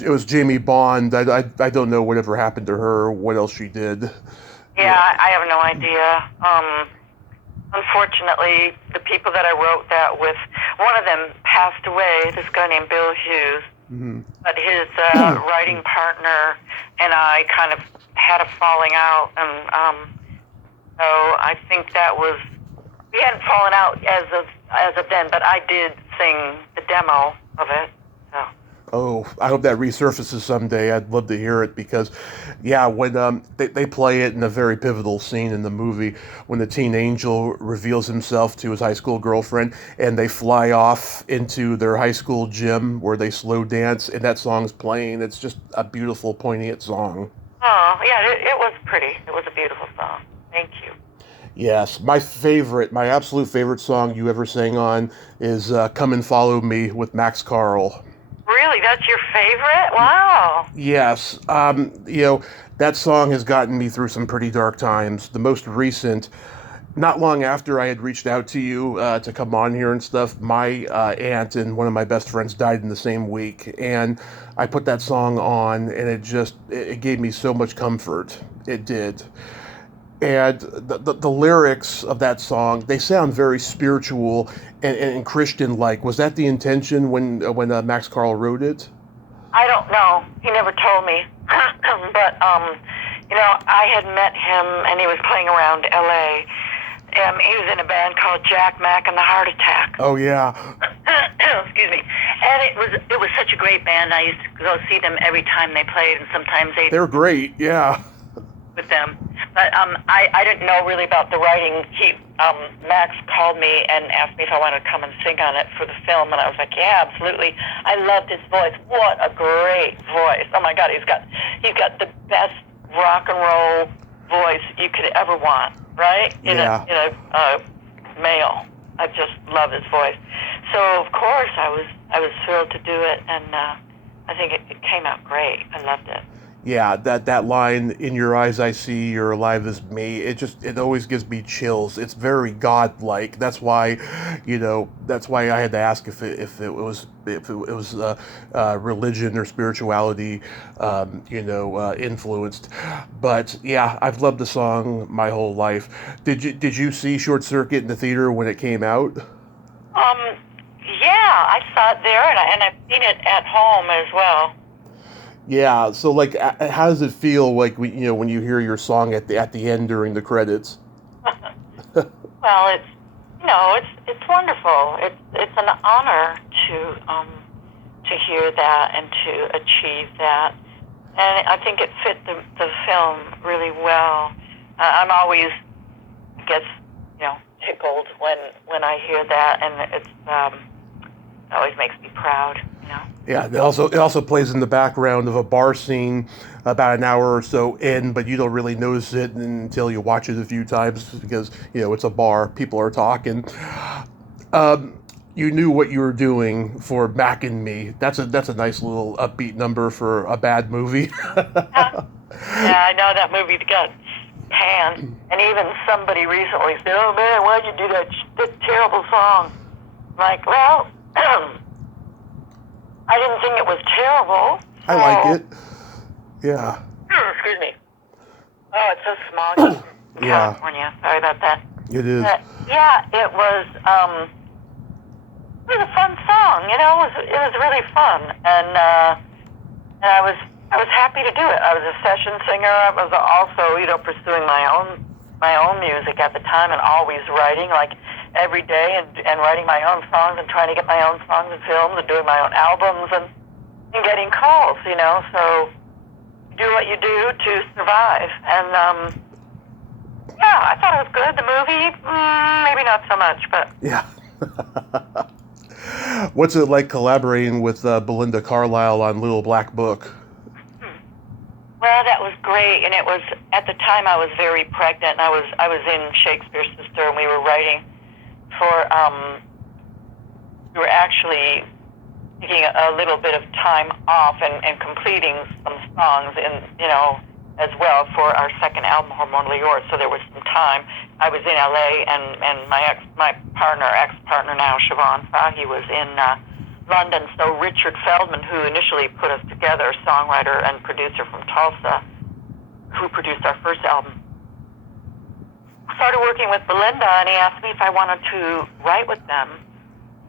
It was Jamie Bond. I don't know whatever happened to her, what else she did. Yeah, I have no idea. Unfortunately, the people that I wrote that with, one of them passed away, this guy named Bill Hughes. Mm-hmm. But his writing partner and I kind of had a falling out, and so I think we hadn't fallen out as of then, but I did sing the demo of it, So. Oh, I hope that resurfaces someday. I'd love to hear it because, yeah, when they play it in a very pivotal scene in the movie when the teen angel reveals himself to his high school girlfriend and they fly off into their high school gym where they slow dance and that song's playing. It's just a beautiful, poignant song. Oh, yeah, it was pretty. It was a beautiful song. Thank you. Yes, my absolute favorite song you ever sang on is "Come and Follow Me" with Max Carl. Really? That's your favorite? Wow. Yes, that song has gotten me through some pretty dark times. The most recent, not long after I had reached out to you to come on here and stuff, my aunt and one of my best friends died in the same week, and I put that song on, and it gave me so much comfort. It did. And the lyrics of that song, they sound very spiritual and Christian-like. Was that the intention when Max Carl wrote it? I don't know. He never told me. But, I had met him, and he was playing around L.A. He was in a band called Jack Mack and the Heart Attack. Oh, yeah. Excuse me. And it was such a great band. I used to go see them every time they played, and sometimes They're great, yeah. With them. But I didn't know really about the writing. Max called me and asked me if I wanted to come and sing on it for the film, and I was like, yeah, absolutely. I loved his voice. What a great voice! Oh my God, he's got the best rock and roll voice you could ever want, right? In a male. I just love his voice. So of course I was thrilled to do it, and I think it came out great. I loved it. Yeah, that line, "In your eyes I see you're alive as me," it always gives me chills. It's very godlike. That's why I had to ask if it was religion or spirituality, influenced. But yeah, I've loved the song my whole life. Did you see Short Circuit in the theater when it came out? Yeah, I saw it there, and I've seen it at home as well. Yeah, so like, how does it feel like when you hear your song at the end during the credits? Well, it's wonderful. It's an honor to hear that and to achieve that, and I think it fit the film really well. I'm always, I guess, tickled when I hear that, and it always makes me proud. Yeah, it also plays in the background of a bar scene about an hour or so in, but you don't really notice it until you watch it a few times because it's a bar, people are talking. You knew what you were doing for Mac and Me. That's a nice little upbeat number for a bad movie. Yeah, I know that movie got panned, and even somebody recently said, "Oh man, why'd you do that terrible song?" I'm like, well. I didn't think it was terrible. I like it. Yeah. Excuse me. Oh, it's so smoggy in California. Sorry about that. It is. Yeah, it was a fun song. It was really fun, and I was happy to do it. I was a session singer. I was also pursuing my own music at the time, and always writing every day and writing my own songs and trying to get my own songs and films and doing my own albums and getting calls, so do what you do to survive. And yeah, I thought it was good. The movie, maybe not so much, but... Yeah. What's it like collaborating with Belinda Carlisle on Little Black Book? Well, that was great, and it was, at the time I was very pregnant, and I was in Shakespears Sister, and we were writing we were actually taking a little bit of time off and completing some songs as well for our second album, Hormonally Yours. So there was some time. I was in LA, and my ex-partner now, Siobhan Fahy, was in London. So Richard Feldman, who initially put us together, songwriter and producer from Tulsa, who produced our first album, started working with Belinda, and he asked me if I wanted to write with them.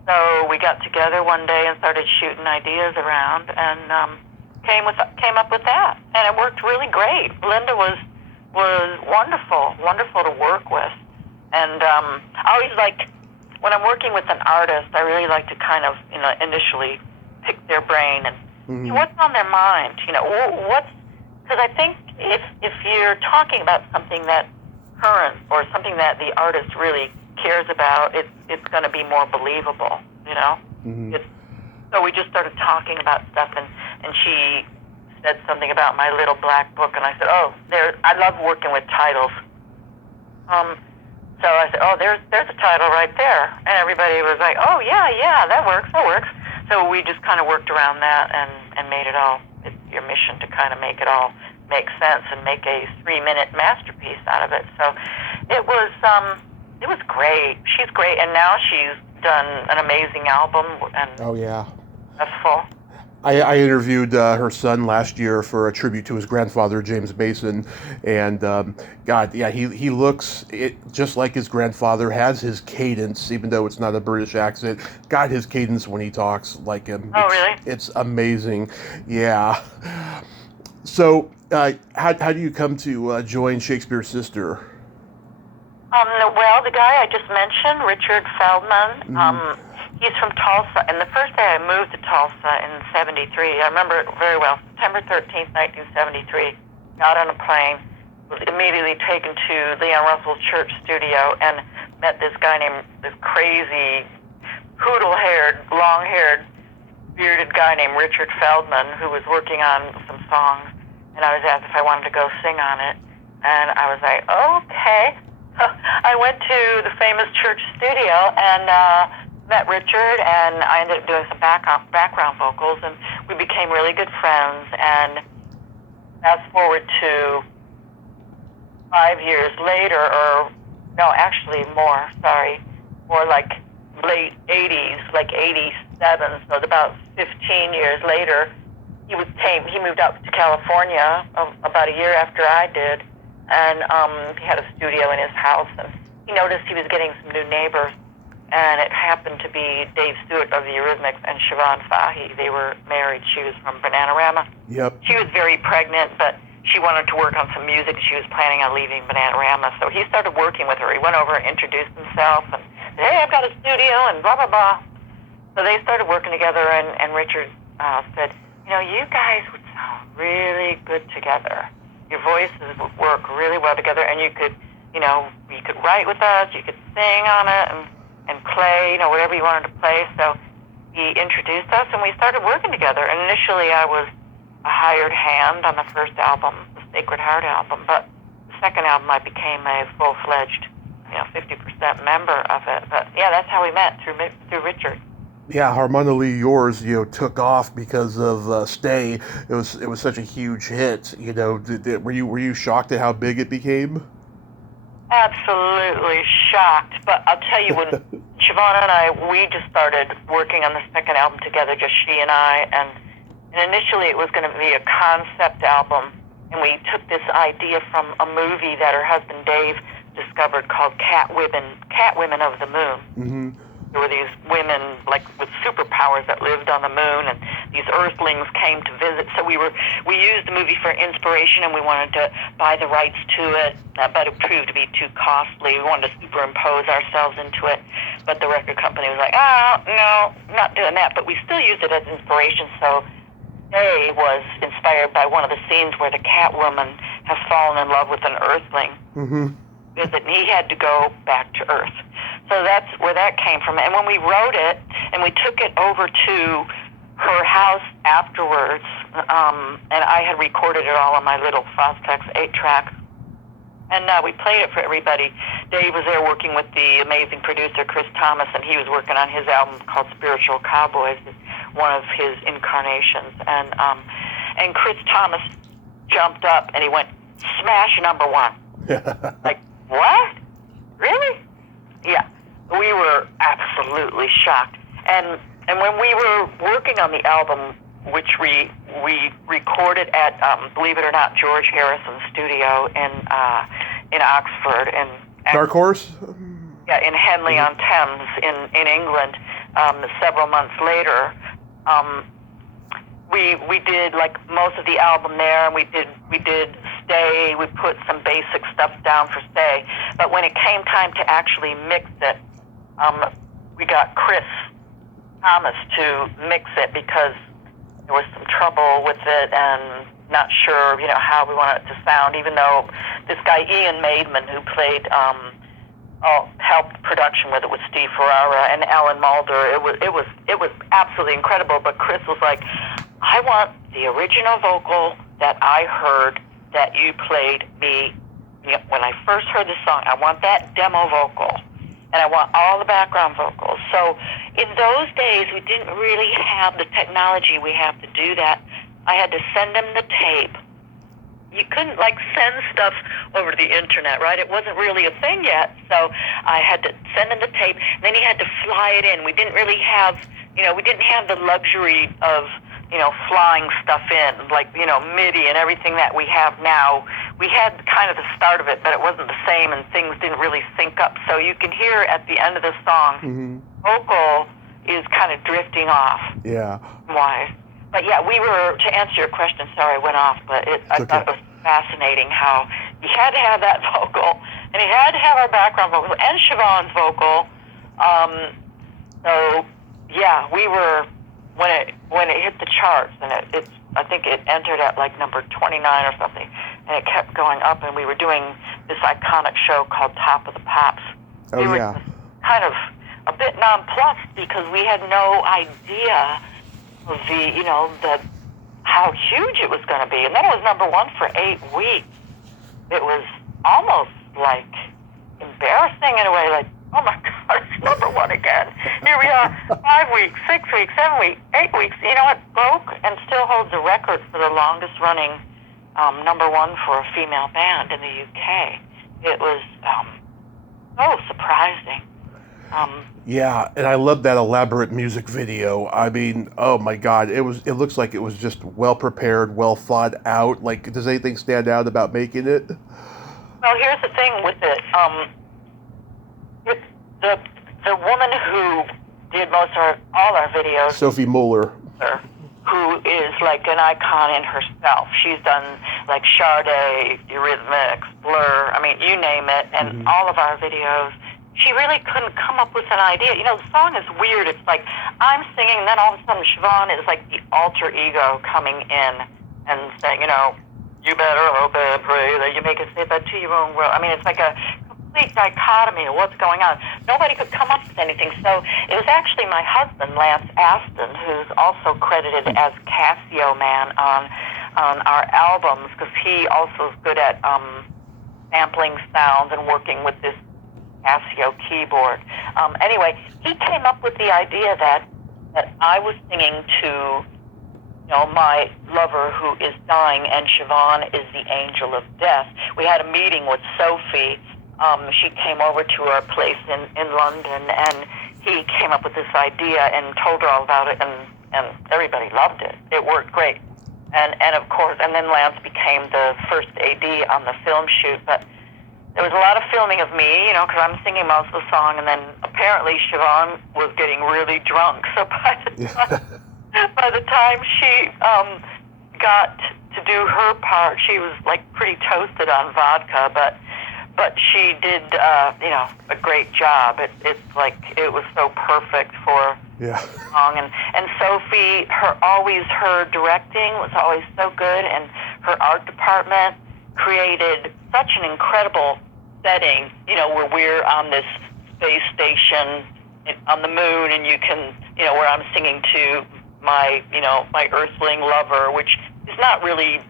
So we got together one day and started shooting ideas around, and came up with that, and it worked really great. Belinda was wonderful to work with, and I always like, when I'm working with an artist, I really like to kind of initially pick their brain and see what's on their mind. Because I think if you're talking about something that's current or something that the artist really cares about, it's going to be more believable. So we just started talking about stuff, and she said something about my little black book, and I said, I love working with titles. So I said, there's a title right there. And everybody was like, yeah, that works. So we just kind of worked around that and made it all, it's your mission to kind of make it all make sense and make a 3-minute masterpiece out of it. So it was great. She's great, and now she's done an amazing album. And oh, yeah. That's full. I interviewed her son last year for a tribute to his grandfather, James Mason, and God, yeah, he looks just like his grandfather, has his cadence, even though it's not a British accent, got his cadence when he talks like him. Oh, really? It's amazing, yeah. So, how do you come to join Shakespears Sister? Well, the guy I just mentioned, Richard Feldman, he's from Tulsa, and the first day I moved to Tulsa in 73, I remember it very well, September 13th, 1973, got on a plane, was immediately taken to Leon Russell's church studio, and met this guy this crazy, poodle-haired, long-haired, bearded guy named Richard Feldman, who was working on some songs, and I was asked if I wanted to go sing on it, and I was like, okay. I went to the famous church studio and met Richard, and I ended up doing some background vocals, and we became really good friends. And fast forward to 5 years later, or no, actually more like late 80s, like 87, so about 15 years later, he moved out to California about a year after I did, and he had a studio in his house, and he noticed he was getting some new neighbors, and it happened to be Dave Stewart of the Eurythmics and Siobhan Fahey. They were married. She was from Bananarama. Yep. She was very pregnant, but she wanted to work on some music. She was planning on leaving Bananarama, so he started working with her. He went over and introduced himself, and said, hey, I've got a studio, and blah, blah, blah. So they started working together, and Richard said, you guys would sound really good together. Your voices would work really well together, and you could write with us, you could sing on it, and play, whatever you wanted to play. So he introduced us, and we started working together. And initially, I was a hired hand on the first album, the Sacred Heart album, but the second album, I became a full-fledged, 50% member of it. But yeah, that's how we met, through Richard. Yeah, Harmoniously Yours, took off because of Stay. It was such a huge hit. Were you shocked at how big it became? Absolutely shocked. But I'll tell you, when Siobhan and I, we just started working on the second album together, just she and I, and initially it was going to be a concept album, and we took this idea from a movie that her husband Dave discovered called Cat Women of the Moon. Mm-hmm. There were these women with superpowers that lived on the moon, and these earthlings came to visit. So we used the movie for inspiration, and we wanted to buy the rights to it, but it proved to be too costly. We wanted to superimpose ourselves into it, but the record company was like, no, not doing that. But we still used it as inspiration. So Day was inspired by one of the scenes where the Catwoman has fallen in love with an earthling. Mm-hmm. And he had to go back to Earth. So that's where that came from. And when we wrote it, and we took it over to her house afterwards, and I had recorded it all on my little Fostex 8-track, and we played it for everybody. Dave was there working with the amazing producer, Chris Thomas, and he was working on his album called Spiritual Cowboys, one of his incarnations. And Chris Thomas jumped up, and he went, smash number one. Like, what? Really? Yeah, we were absolutely shocked. And when we were working on the album, which we recorded at, believe it or not, George Harrison's studio in Oxford, and Dark Horse? Yeah, in Henley on Thames in England. Several months later, we did most of the album there, and we did Stay. We put some basic stuff down for Stay, but when it came time to actually mix it, we got Chris Thomas to mix it because there was some trouble with it and not sure, how we wanted it to sound, even though this guy Ian Maidman, who played, helped production with it with Steve Ferrara and Alan Mulder, it was absolutely incredible. But Chris was like, I want the original vocal that I heard that you played me when I first heard the song. I want that demo vocal, and I want all the background vocals. So in those days, we didn't really have the technology we have to do that. I had to send him the tape. You couldn't send stuff over the internet, right? It wasn't really a thing yet. So I had to send him the tape, and then he had to fly it in. We didn't really have, we didn't have the luxury of, flying stuff in, MIDI and everything that we have now. We had kind of the start of it, but it wasn't the same, and things didn't really sync up. So you can hear at the end of the song, vocal is kind of drifting off. Yeah. Why? But yeah, we were, to answer your question, sorry I went off, but I thought it was fascinating how he had to have that vocal, and he had to have our background vocal, and Siobhan's vocal. So yeah, we were, when it hit the charts, and I think it entered at number 29 or something, and it kept going up, and we were doing this iconic show called Top of the Pops. We were kind of a bit nonplussed because we had no idea of the how huge it was going to be. And then it was number one for 8 weeks. It was almost embarrassing in a way, oh my God, it's number one again. Here we are, 5 weeks, 6 weeks, 7 weeks, 8 weeks. It broke and still holds the record for the longest running number one for a female band in the UK. It was so surprising. Yeah, and I love that elaborate music video. I mean, oh my God, it looks like it was just well prepared, well thought out. Does anything stand out about making it? Well, here's the thing with it. The woman who did all our videos, Sophie Muller, who is an icon in herself. She's done Sade, Eurythmics, Blur, I mean, you name it, and all of our videos. She really couldn't come up with an idea. The song is weird. It's I'm singing, and then all of a sudden Siobhan is the alter ego coming in and saying, you better hope and pray that you make it say that to your own world. I mean, it's a complete dichotomy of what's going on. Nobody could come up with anything. So it was actually my husband, Lance Aston, who's also credited as Casio Man on our albums, because he also is good at sampling sounds and working with this Casio keyboard. Anyway, he came up with the idea that I was singing to, my lover who is dying, and Siobhan is the angel of death. We had a meeting with Sophie. She came over to our place in London, and he came up with this idea and told her all about it, and everybody loved it. It worked great. And of course, and then Lance became the first AD on the film shoot, but there was a lot of filming of me, because I'm singing most of the song, and then apparently Siobhan was getting really drunk. So by the time she got to do her part, she was pretty toasted on vodka, but she did a great job. It was so perfect for the song, and Sophie, her directing was always so good, and her art department created such an incredible setting, where we're on this space station on the moon, and you can, where I'm singing to my earthling lover, which is not really,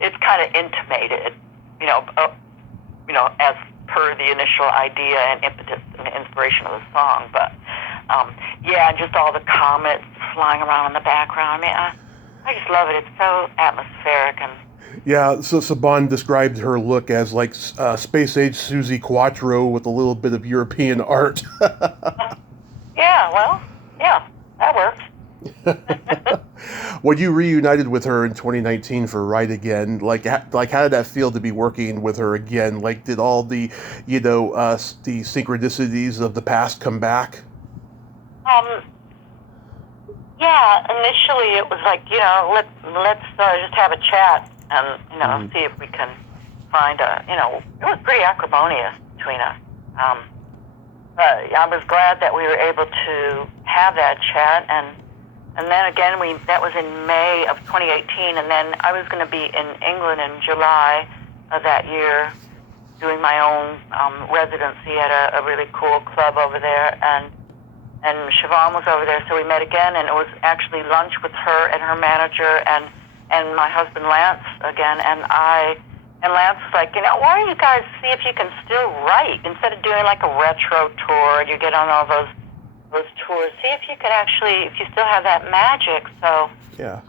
it's kind of intimated, as per the initial idea and impetus and inspiration of the song. But, and just all the comets flying around in the background. I mean, I just love it. It's so atmospheric. And yeah, so Saban described her look as space-age Susie Quattro with a little bit of European art. Yeah, that works. When you reunited with her in 2019 for Right Again, how did that feel to be working with her again? Did all the, the synchronicities of the past come back? Yeah, initially it was let's just have a chat and, see if we can find it was pretty acrimonious between us. I was glad that we were able to have that chat, and then again, that was in May of 2018, and then I was going to be in England in July of that year, doing my own residency at a really cool club over there, and Siobhan was over there, so we met again, and it was actually lunch with her and her manager and my husband Lance again, and Lance was like, why don't you guys see if you can still write instead of doing like a retro tour? You get on all those tours. See if you could actually, if you still have that magic. So, yeah.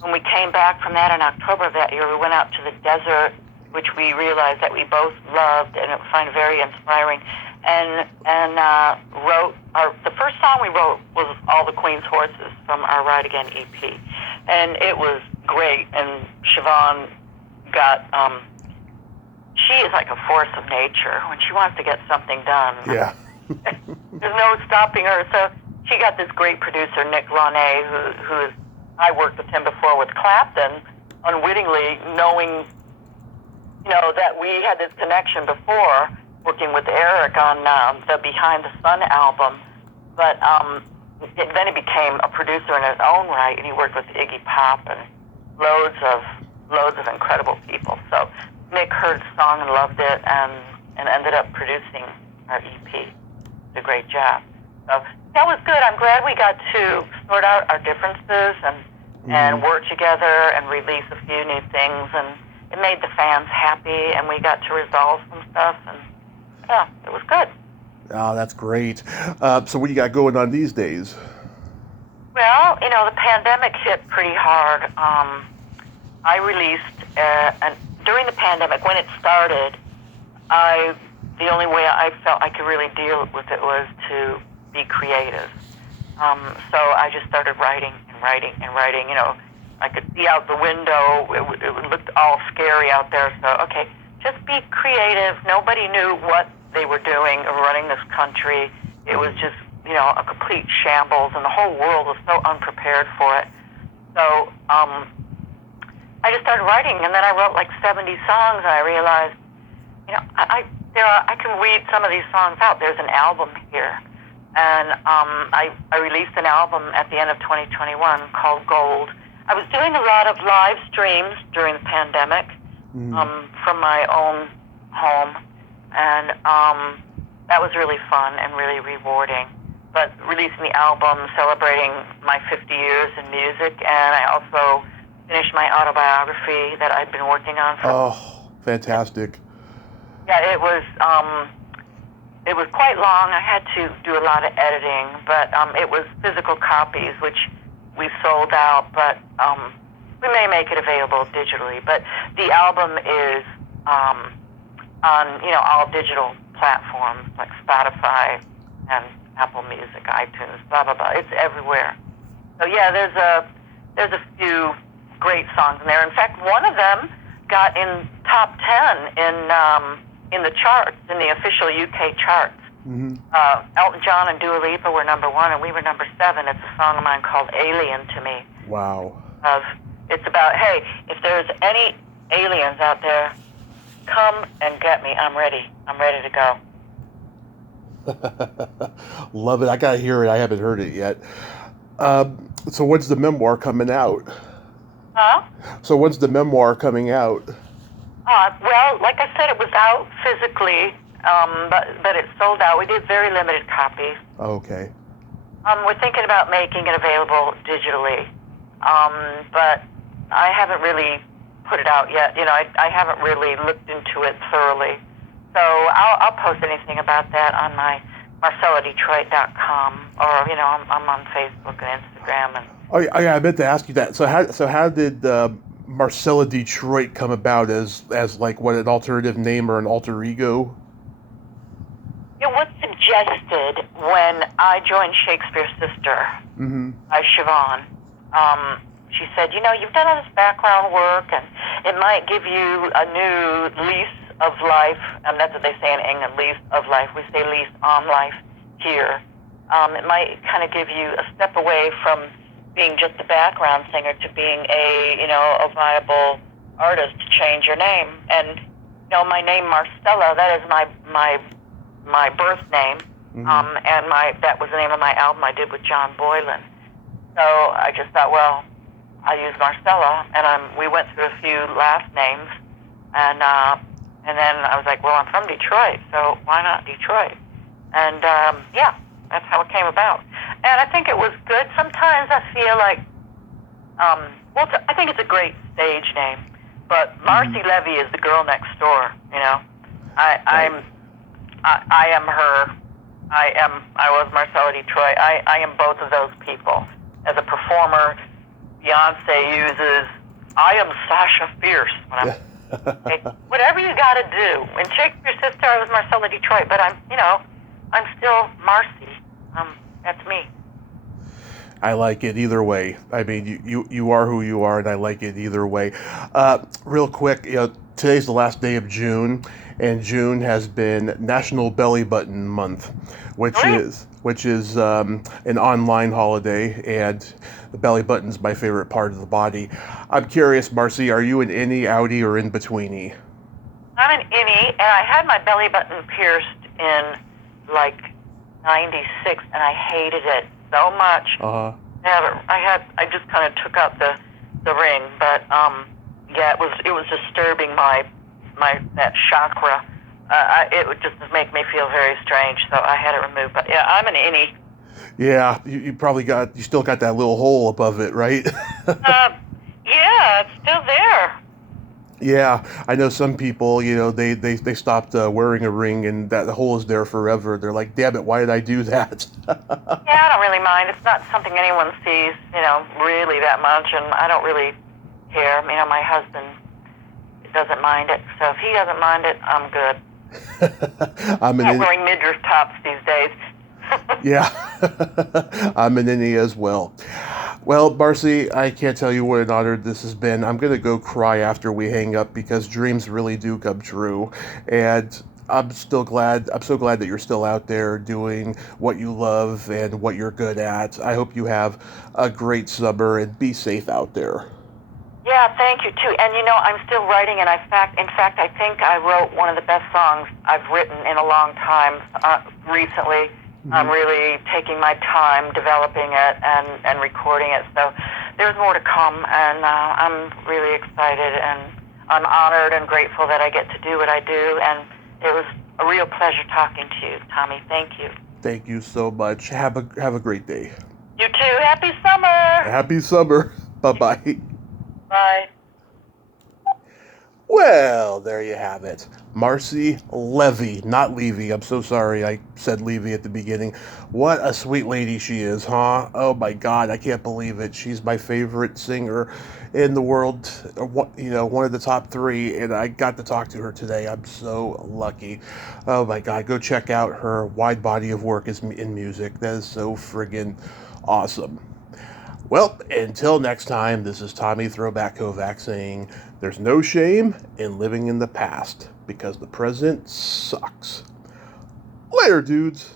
When we came back from that in October of that year, we went out to the desert, which we realized that we both loved and find very inspiring. And wrote the first song we wrote was All the Queen's Horses from our Ride Again EP, and it was great. And Siobhan got she is like a force of nature when she wants to get something done. Yeah. There's no stopping her. So she got this great producer, Nick Launay, who is, I worked with him before with Clapton, unwittingly knowing, that we had this connection before, working with Eric on the Behind the Sun album. But then he became a producer in his own right, and he worked with Iggy Pop and loads of incredible people. So Nick heard the song and loved it, and ended up producing our EP. Did a great job. So that was good. I'm glad we got to sort out our differences and work together and release a few new things, and it made the fans happy, and we got to resolve some stuff, and yeah, it was good. Oh, that's great. So what do you got going on these days? Well, the pandemic hit pretty hard. I released, and during the pandemic, when it started, the only way I felt I could really deal with it was to be creative. So I just started writing and writing and writing. I could see out the window. It looked all scary out there. So, okay, just be creative. Nobody knew what they were doing of running this country. It was just, a complete shambles, and the whole world was so unprepared for it. So I just started writing, and then I wrote like 70 songs, and I realized, I can read some of these songs out. There's an album here. And I released an album at the end of 2021 called Gold. I was doing a lot of live streams during the pandemic from my own home, and that was really fun and really rewarding. But releasing the album, celebrating my 50 years in music, and I also finished my autobiography that I'd been working on for... Oh, fantastic. Yeah, it was quite long. I had to do a lot of editing, but it was physical copies, which we sold out, but we may make it available digitally. But the album is on, all digital platforms like Spotify and Apple Music, iTunes, blah, blah, blah. It's everywhere. So yeah, there's a few great songs in there. In fact, one of them got in top 10 in the charts, in the official UK charts. Mm-hmm. Elton John and Dua Lipa were number 1, and we were number 7. It's a song of mine called Alien to Me. Wow. It's about, hey, if there's any aliens out there, come and get me. I'm ready. I'm ready to go. Love it. I gotta hear it. I haven't heard it yet. So when's the memoir coming out? Huh? So when's the memoir coming out? Well, like I said, it was out physically, but it sold out. We did very limited copies. Okay. We're thinking about making it available digitally, but I haven't really put it out yet. I haven't really looked into it thoroughly. So I'll post anything about that on my MarcellaDetroit.com, or I'm on Facebook and Instagram. And Oh yeah, I meant to ask you that. So how did Marcella Detroit come about as like what, an alternative name or an alter ego? It was suggested when I joined Shakespears Sister by Siobhan. She said, you've done all this background work, and it might give you a new lease of life. And that's what they say in England, lease of life. We say lease on life here. It might kind of give you a step away from being just a background singer to being a viable artist, to change your name. And my name Marcella, that is my my birth name, and that was the name of my album I did with John Boylan. So I just thought, well, I'll use Marcella, and we went through a few last names, and then I was like, well, I'm from Detroit, so why not Detroit? And yeah, that's how it came about. And I think it was good. Sometimes I feel like, well, I think it's a great stage name, but Marcy Levy is the girl next door. You know, I am her. I was Marcella Detroit. I am both of those people. As a performer, Beyonce uses, I am Sasha Fierce. When I'm, whatever you got to do. In Shakespears Sister, I was Marcella Detroit, but I'm still Marcy. That's me. I like it either way. I mean, you are who you are, and I like it either way. Real quick, today's the last day of June, and June has been National Belly Button Month, which is an online holiday, and the belly button's my favorite part of the body. I'm curious, Marcy, are you an innie, outie, or in-betweenie? I'm an innie, and I had my belly button pierced in, like, 96, and I hated it so much. I just kind of took out the ring, but yeah, it was disturbing my that chakra. It would just make me feel very strange, so I had it removed. But yeah, I'm an innie. Yeah, you still got that little hole above it, right? Yeah, it's still there. Yeah, I know some people, they stopped wearing a ring, and that hole is there forever. They're like, damn it, why did I do that? Yeah, I don't really mind. It's not something anyone sees, really that much, and I don't really care. My husband doesn't mind it, so if he doesn't mind it, I'm good. I'm not wearing midriff tops these days. Yeah, I'm an innie as well. Well, Marcy, I can't tell you what an honor this has been. I'm going to go cry after we hang up because dreams really do come true. And I'm so glad that you're still out there doing what you love and what you're good at. I hope you have a great summer and be safe out there. Yeah, thank you, too. And, I'm still writing, and in fact, I think I wrote one of the best songs I've written in a long time recently. I'm really taking my time developing it and recording it. So there's more to come, and I'm really excited, and I'm honored and grateful that I get to do what I do. And it was a real pleasure talking to you, Tommy. Thank you. Thank you so much. Have a great day. You too. Happy summer. Happy summer. Bye-bye. Bye. Well, there you have it. Marcy Levy, not Levy. I'm so sorry I said Levy at the beginning. What a sweet lady she is, huh? Oh my God, I can't believe it. She's my favorite singer in the world, one of the top 3, and I got to talk to her today. I'm so lucky. Oh my God, go check out her wide body of work in music. That is so friggin' awesome. Well, until next time, this is Tommy Throwback Kovac saying, there's no shame in living in the past because the present sucks. Later, dudes.